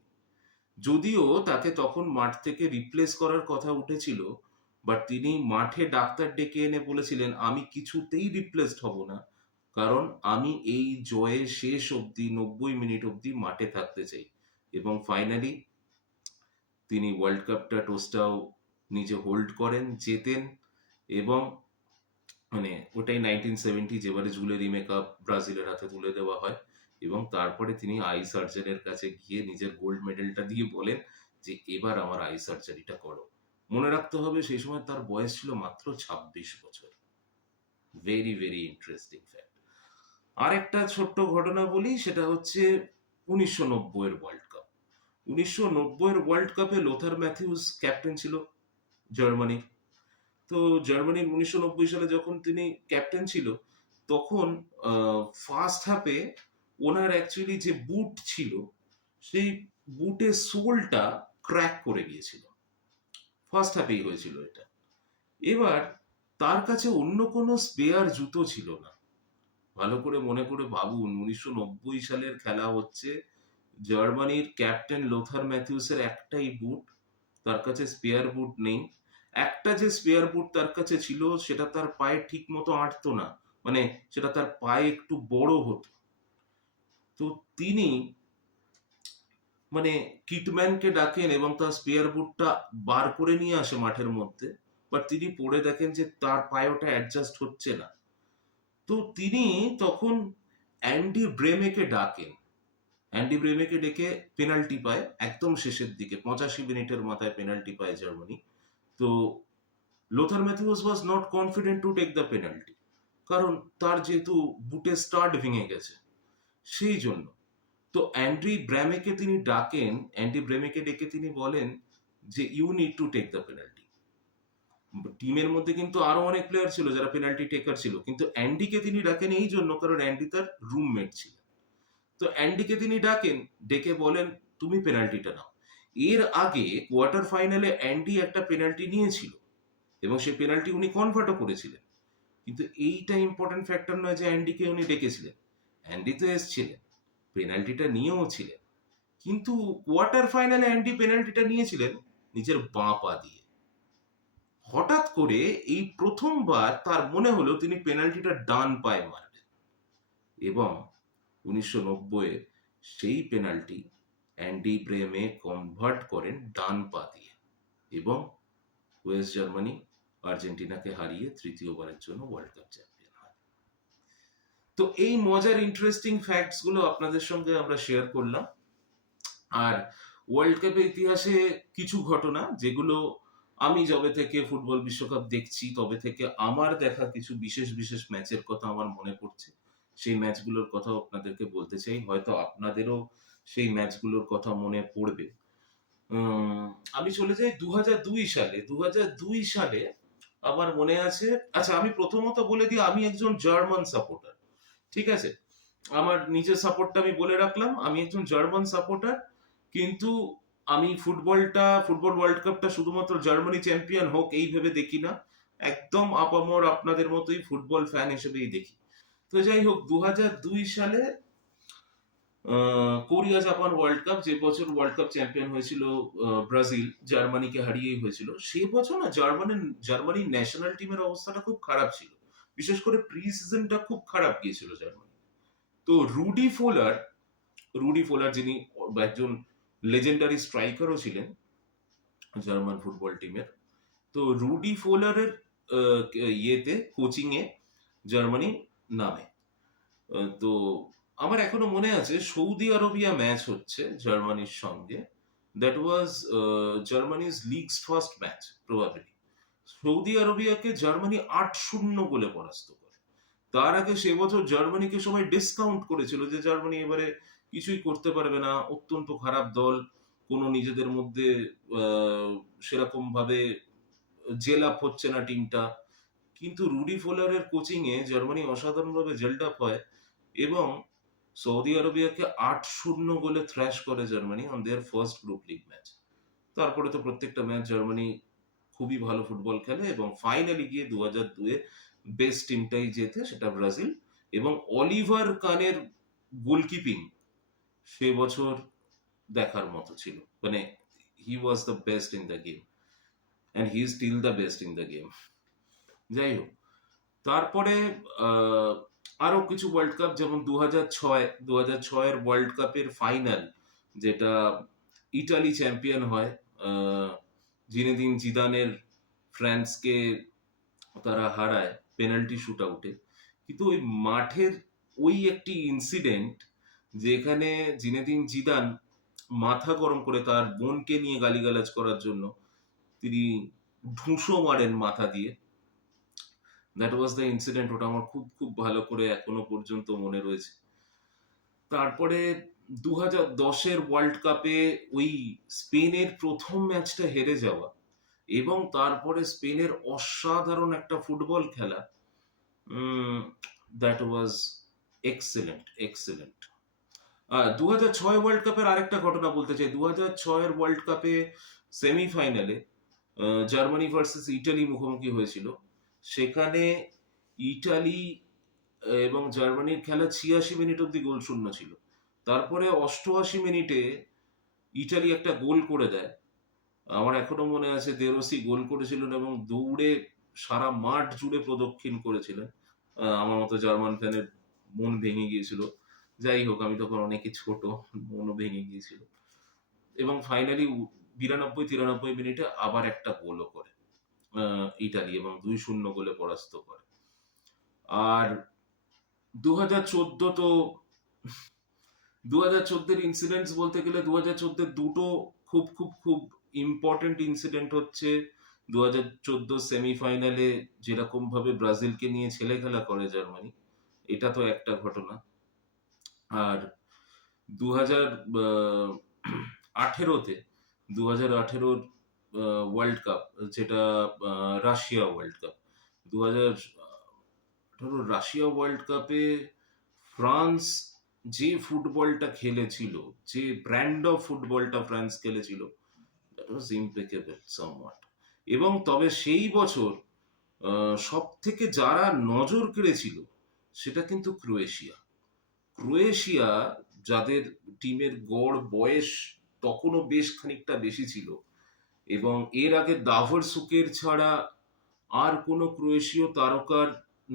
যদিও তাকে তখন মাঠ থেকে রিপ্লেস করার কথা উঠেছিল, বাট তিনি মাঠে ডাক্তার ডেকে এনে বলেছিলেন, আমি কিছুতেই রিপ্লেসড হব না, কারণ আমি এই জয়ে শেষ অবধি 90 মিনিট অবধি মাঠে থাকতে চাই। এবং ফাইনালি তিনি ওয়ার্ল্ড কাপটা টোস্টাও নিজে হোল্ড করেন, জেতেন, এবং মানে ওটাই 1970, যেবারে জুলেরিমে কাপ ব্রাজিলের হাতে তুলে দেওয়া হয়। এবং তারপরে তিনি আই সার্জনের কাছে গিয়ে নিজের গোল্ড মেডেলটা দিয়ে বলেন যে এবার আমার আই সার্জারিটা করো। মনে রাখতে হবে সেই সময় তার বয়স ছিল মাত্র 26 বছর। Very very interesting fact. আর একটা ছোট্ট ঘটনা বলি, সেটা হচ্ছে 1990 ওয়ার্ল্ড কাপ। 1990 ওয়ার্ল্ড কাপে লোথার ম্যাথিউস ক্যাপ্টেন ছিল জার্মানির। তো জার্মানির 1990 সালে যখন তিনি ক্যাপ্টেন ছিল, তখন ফার্স্ট হাফে ওনার অ্যাকচুয়ালি যে বুট ছিল, সেই বুটের সোলটা ক্র্যাক করে গিয়েছিল। ফার্স্ট হাফেই হয়েছিল এটা। এবার তার কাছে অন্য কোনো স্পেয়ার জুতো ছিল না। ভালো করে মনে করে ভাবুন, 1990 সালের খেলা হচ্ছে, জার্মানির ক্যাপ্টেন লোথার ম্যাথিউসের একটাই বুট, তার কাছে স্পেয়ার বুট নেই। একটা যে স্পেয়ার বুট তার কাছে ছিল, সেটা তার পায়ে ঠিক মতো আঁটতো না, মানে সেটা তার পায়ে একটু বড় হতো। তো তিনি মানে কিটম্যানকে ডাকেন এবং তার স্পেয়ার বুটটা বার করে নিয়ে আসে মাঠের মধ্যে, বাট তিনি পরে দেখেন যে তার পায়ে ওটা অ্যাডজাস্ট হচ্ছে না। তো তিনি তখন অ্যান্ডি ব্রেমেকে ডাকেন। অ্যান্ডি ব্রেমেকে ডেকে পেনাল্টি পায় একদম শেষের দিকে, 85 মিনিটের মাথায় পেনাল্টি পায় জার্মানি। তো Lothar Matthaus was not confident to take the penalty, কারণ তার যেহেতু বুটের স্টাড ভেঙে গেছে, সেই জন্য। তো অ্যান্ডি ব্রেমেকে ডেকে তিনি বলেন যে you need to take the penalty. টিমের মধ্যে কিন্তু আরো অনেক প্লেয়ার ছিল যারা পেনাল্টি টেকার ছিল, কিন্তু অ্যান্ডিকে তিনি ডাকেন এই জন্য কারণ অ্যান্ডি তার রুমমেট ছিল। তো অ্যান্ডিকে তিনি ডাকেন, ডেকে বলেন তুমি পেনাল্টিটা নাও। এর আগে কোয়ার্টার ফাইনালে অ্যান্ডি একটা পেনাল্টি নিয়েছিল, এবং সেই পেনাল্টি উনি কনভার্টও করেছিলেন। কিন্তু এইটা ইম্পর্টেন্ট ফ্যাক্টর নয় যে অ্যান্ডিকে উনি ডেকেছিলেন। অ্যান্ডি তো এসছিলেন, পেনাল্টিটা নিয়েও ছিলেন, কিন্তু কোয়ার্টার ফাইনালে অ্যান্ডি পেনাল্টিটা নিয়েছিলেন নিজের বাঁ পা দিয়ে। হঠাৎ করে এই প্রথমবার তার মনে হলো তিনি পেনাল্টিটা ডান পায়ে মারবেন, এবং 1990 সেই পেনাল্টি অ্যান্ডি ব্রেমে কনভার্ট করেন ডান পা দিয়ে, এবং ওয়েস্ট জার্মানি আর্জেন্টিনাকে হারিয়ে তৃতীয়বারের জন্য ওয়ার্ল্ড কাপ চ্যাম্পিয়ন হয়। তো এই মজার ইন্টারেস্টিং ফ্যাক্টস গুলো আপনাদের সঙ্গে আমরা শেয়ার করলাম। আর ওয়ার্ল্ড কাপের ইতিহাসে কিছু ঘটনা যেগুলো আমি যবে থেকে ফুটবল বিশ্বকাপ দেখছি তবে থেকে আমার দেখা কিছু বিশেষ বিশেষ ম্যাচের কথা আমার মনে পড়ছে, সেই ম্যাচগুলোর কথা আপনাদেরকে বলতে চাই, হয়তো আপনাদেরও সেই ম্যাচগুলোর কথা মনে পড়বে। উম, আমি চলে যাই 2002 সালে। 2002 সালে আমার মনে আছে, আচ্ছা আমি প্রথমত বলে দিই আমি একজন জার্মান সাপোর্টার, ঠিক আছে? আমার নিজের সাপোর্টটা আমি বলে রাখলাম, আমি একজন জার্মান সাপোর্টার, কিন্তু আমি ফুটবল ওয়ার্ল্ড কাপটা শুধুমাত্র জার্মানি চ্যাম্পিয়ন হোক এই ভেবে দেখি না, একদম আপামর আপনাদের মতোই ফুটবল ফ্যান হিসেবেই দেখি। তো যাই হোক, 2002 সালে কোরিয়া জাপান ওয়ার্ল্ড কাপ, যে বছর ওয়ার্ল্ড কাপ চ্যাম্পিয়ন হয়েছিল ব্রাজিল, জার্মানিকে হারিয়েই হয়েছিল, সেই বছর না জার্মানির ন্যাশনাল টিমের অবস্থাটা খুব খারাপ ছিল, বিশেষ করে প্রি সিজনটা খুব খারাপ গিয়েছিল জার্মানি। তো রুডি ফোলার যিনি একজন লেজেন্ডারি স্ট্রাইকারও ছিলেন জার্মান ফুটবল টিমের, তো রুডি ফোলারের ইয়েতে কোচিং এ জার্মানি নামে। তো আমার এখনো মনে আছে সৌদি আরবিয়া ম্যাচ হচ্ছে জার্মানির সঙ্গে, that was Germany's league's first match probably. Saudi আরবিয়াকে জার্মানি 8-0 গোলে পরাস্ত করে। তার আগে সে বছর জার্মানিকে সবাই ডিসকাউন্ট করেছিল যে জার্মানি এবারে কিছুই করতে পারবে না, অত্যন্ত খারাপ দল, কোনো নিজেদের মধ্যে সেরকম ভাবে জেল আপ হচ্ছে না টিমটা। কিন্তু রুডি ফোলারের কোচিং এ জার্মানি অসাধারণভাবে জেল্ড আপ হয়, এবং সৌদি আরবিয়াকে 8-0 গোলে থ্র্যাশ করে Germany on their first group league match. তারপরে তো প্রত্যেকটা ম্যাচ জার্মানি খুবই ভালো ফুটবল খেলে, এবং ফাইনালি গিয়ে 2002 বেস্ট টিমটাই জেতে, সেটা ব্রাজিল। এবং অলিভার কানের গোলকিপিং সে বছর দেখার মতো ছিল, মানে he was the best in the game, and he is still the best in the game. যাই হোক, তারপরে আহ, আরো কিছু ওয়ার্ল্ড কাপ, যেমন 2006 ওয়ার্ল্ড কাপের ফাইনাল, যেটা ইটালি চ্যাম্পিয়ন হয়, আহ, জিনেদিন জিদানের ফ্রান্সকে তারা হারায় পেনাল্টি শুট আউটে। কিন্তু ওই মাঠের ওই একটি ইনসিডেন্ট, যেখানে জিনেদিন জিদান মাথা গরম করে তার বোনকে নিয়ে গালিগালাজ করার জন্য তিনি ঢুসো মারেন মাথা দিয়ে, দ্যাট ওয়াজ দ্য ইনসিডেন্ট। ওটা আমার খুব খুব ভালো করে এখনো পর্যন্ত মনে রয়েছে। তারপরে 2010 ওয়ার্ল্ড কাপে ওই স্পেনের প্রথম ম্যাচটা হেরে যাওয়া, এবং তারপরে স্পেনের অসাধারণ একটা ফুটবল খেলা, that was excellent excellent. 2006 world কাপের আরেকটা ঘটনা বলতে চাই। 2006 ওয়ার্ল্ড কাপে সেমিফাইনালে জার্মানি ভার্সেস ইটালি মুখোমুখি হয়েছিল। সেখানে ইটালি এবং জার্মানির খেলা 86 মিনিট অব্দি গোল শূন্য ছিল। তারপরে 88 মিনিটে ইটালি একটা গোল করে দেয়। আমার এখনো মনে আছে দেরোসি গোল করেছিলেন এবং দৌড়ে সারা মাঠ জুড়ে প্রদক্ষিণ করেছিলেন। আমার মতো জার্মান ফ্যানের মন ভেঙে গিয়েছিল। যাই হোক, আমি তখন অনেকে ছোট, মনও ভেঙে গিয়েছিল। এবং ফাইনালি 92-93 মিনিটে আবার একটা গোলও করে ইটালি, এবং 2-0 গোলে পরাস্ত করে। আর 2014 তো 2014 ইনসিডেন্টস বলতে গেলে 2014 দুটো খুব খুব খুব ইম্পর্টেন্ট ইনসিডেন্ট হচ্ছে। 2014 সেমিফাইনালে যেরকম ভাবে ব্রাজিলকে নিয়ে ছেলে খেলা করে জার্মানি, এটা তো একটা ঘটনা। আর 2018-তে 2018 ওয়ার্ল্ড কাপ, যেটা Russia world cup, 2018 Russia world কাপে ফ্রান্স যে ফুটবলটা খেলেছিল, যে ব্র্যান্ড অফ ফুটবলটা ফ্রান্স খেলেছিল, দ্যাট ওয়াজ ইম্পেকেবল সামওয়াট। এবং তবে সেই বছর সব থেকে যারা নজর কেড়েছিল সেটা কিন্তু ক্রোয়েশিয়া। ক্রোয়েশিয়া যাদের টিমের গড় বয়স তখনও বেশ খানিকটা বেশি ছিল, এবং এর আগে দাভর সুকের ছাড়া আর কোনো ক্রোয়েশীয় তারকার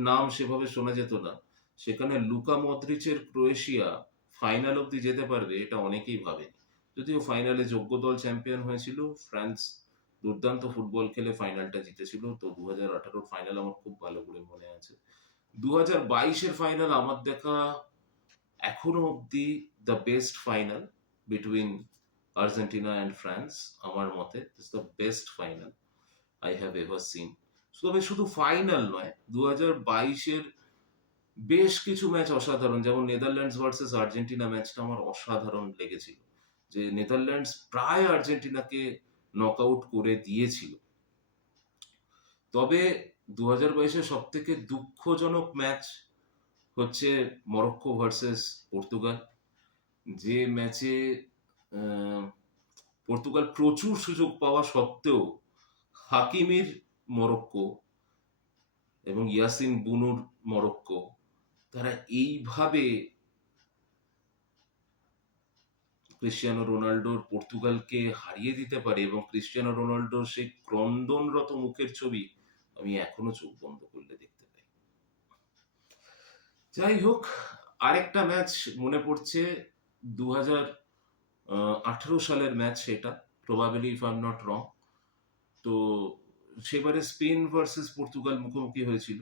নাম সেভাবে শোনা যেত না, সেখানে লুকা মদ্রিচের ক্রোয়েশিয়া ফাইনাল অব্দি যেতে পারবে এটা অনেকেই ভাবেনি। যদিও ফাইনালে যোগ্য দল চ্যাম্পিয়ন হয়েছিল, ফ্রান্স দুর্দান্ত ফুটবল খেলে ফাইনালটা জিতেছিল। তো 2018 ফাইনাল আমার খুব ভালো করে মনে আছে। 2022 ফাইনাল আমার দেখা এখনো অব্দি the best final between Argentina and France. আমার মতে it's the best final I have ever seen. তবে শুধু ফাইনাল নয়, 2022 বেশ কিছু ম্যাচ অসাধারণ, যেমন নেদারল্যান্ডস ভার্সেস আর্জেন্টিনা ম্যাচটা আমার অসাধারণ লেগেছিল, যে নেদারল্যান্ডস প্রায় আর্জেন্টিনাকে নক আউট করে দিয়েছিল। তবে 2022 সব থেকে দুঃখজনক ম্যাচ হচ্ছে মরক্কো ভার্সেস পর্তুগাল, যে ম্যাচে পর্তুগাল প্রচুর সুযোগ পাওয়া সত্ত্বেও হাকিমির মরক্কো এবং ইয়াসিন বুনুর মরক্কো, তারা এইভাবে ক্রিস্টিয়ানো রোনাল্ডোর পর্তুগালকে হারিয়ে দিতে পারে, এবং ক্রিস্টিয়ানো রোনাল্ডোর সেই ক্রন্দনরত মুখের ছবি আমি এখনো চোখ বন্ধ করলে দেখতে পাই। যাই হোক, আরেকটা ম্যাচ মনে পড়ছে 2018 সালের ম্যাচ, সেটা probably if I am not রং। তো সেবারে স্পেন ভার্সেস পর্তুগাল মুখোমুখি হয়েছিল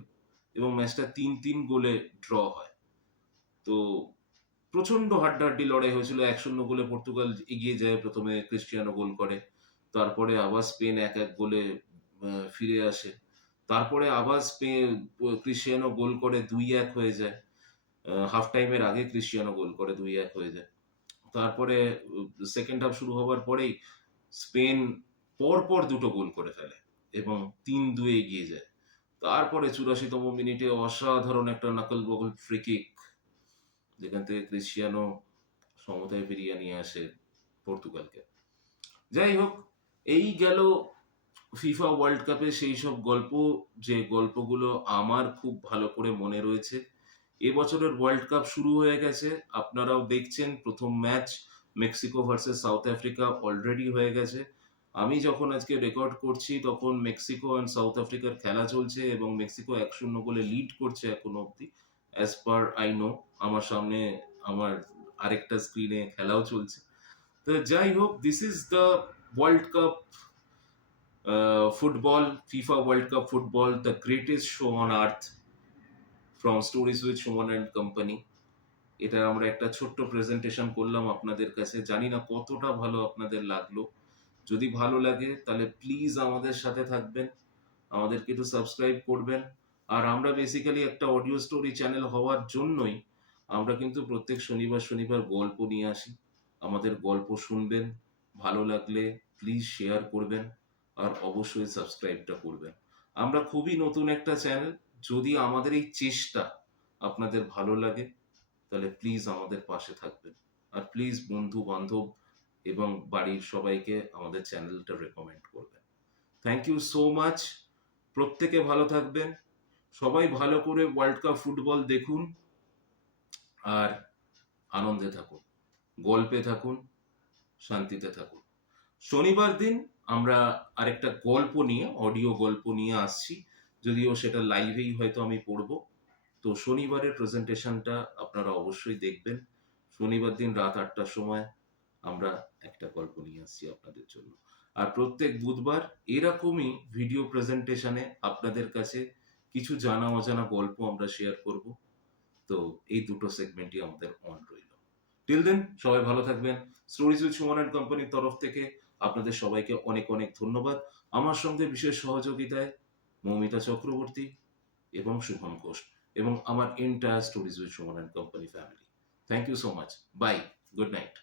এবং ম্যাচটা 3-3 গোলে ড্র হয়। তো প্রচন্ড হাড্ডাহাড্ডি লড়াই হয়েছিল, 1-0 গোলে পর্তুগাল এগিয়ে যায়, প্রথমে ক্রিস্টিয়ানো গোল করে, তারপরে আবার স্পেন 1-1 গোলে ফিরে আসে, তারপরে আবার স্পেন ক্রিস্টিয়ানো গোল করে 2-1 হয়ে যায়, হাফ টাইমের আগে ক্রিস্টিয়ানো গোল করে 2-1 হয়ে যায়। তারপরে সেকেন্ড হাফ শুরু হওয়ার পরেই স্পেন পরপর দুটো গোল করে ফেলে এবং 3-2 এগিয়ে যায়। তারপরে 84তম মিনিটে অসাধারণ একটা নাকল বগল ফ্রি কিক, যেখান থেকে ক্রিস্টিয়ানো সমতায় ফিরিয়ে নিয়ে আসে পর্তুগালকে। যাই হোক, এই গেল ফিফা ওয়ার্ল্ড কাপে সেই সব গল্প, যে গল্পগুলো আমার খুব ভালো করে মনে রয়েছে। এবছরের ওয়ার্ল্ড কাপ শুরু হয়ে গেছে, আপনারাও দেখছেন। প্রথম match Mexico versus south Africa already হয়ে গেছে। আমি যখন আজকে রেকর্ড করছি তখন মেক্সিকো অ্যান্ড সাউথ আফ্রিকার খেলা চলছে এবং মেক্সিকো 1-0 গোলে লিড করছে এখনো অব্দি, অ্যাজ পার আই নো। আমার সামনে আমার আরেকটা স্ক্রিনে খেলাও চলছে। তো যাই হোক, this is the world cup football, FIFA world cup football, the greatest show on earth, from stories with Suman and company. এটা আমরা একটা ছোট্ট প্রেজেন্টেশন করলাম আপনাদের কাছে, জানি না কতটা ভালো আপনাদের লাগলো। যদি ভালো লাগে তাহলে প্লিজ আমাদের সাথে থাকবেন, আমাদেরকে একটু সাবস্ক্রাইব করবেন। আর আমরা বেসিক্যালি একটা অডিও স্টোরি চ্যানেল হওয়ার জন্যই আমরা কিন্তু প্রত্যেক শনিবার শনিবার গল্প নিয়ে আসি। আমাদের গল্প শুনবেন, ভালো লাগলে প্লিজ শেয়ার করবেন আর অবশ্যই সাবস্ক্রাইবটা করবেন। আমরা খুবই নতুন একটা চ্যানেল, যদি আমাদের এই চেষ্টা আপনাদের ভালো লাগে তাহলে প্লিজ আমাদের পাশে থাকবেন, আর প্লিজ বন্ধু বান্ধব এবং বাড়ির সবাইকে আমাদের চ্যানেলটা রেকমেন্ড করবেন। Thank you so much. প্রত্যেকে ভালো থাকবেন, সবাই ভালো করে ওয়ার্ল্ড কাপ ফুটবল দেখুন আর আনন্দে থাকুন, গল্পে থাকুন, শান্তিতে থাকুন। শনিবার দিন আমরা আরেকটা গল্প নিয়ে, অডিও গল্প নিয়ে আসছি, যদিও সেটা লাইভেই হয়তো আমি পড়বো। তো শনিবারের প্রেজেন্টেশনটা আপনারা অবশ্যই দেখবেন। শনিবার দিন রাত 8টার সময় আমরা একটা গল্প নিয়ে আসছি আপনাদের জন্য। আর প্রত্যেক বুধবার এরকমই ভিডিও প্রেজেন্টেশনে আপনাদের কাছে কিছু জানা অজানা গল্প আমরা শেয়ার করব। তো এই দুটো সেগমেন্টই আমাদের অন রইল। টিল দেন সবাই ভালো থাকবেন। স্টোরিজ উইথ সুমন অ্যান্ড কোম্পানির তরফ থেকে আপনাদের সবাইকে অনেক অনেক ধন্যবাদ। আমার সঙ্গে বিশেষ সহযোগিতায় মৌমিতা চক্রবর্তী এবং শুভম ঘোষ এবং আমার entire stories with Suman and company family. Thank you so much. Bye, good night.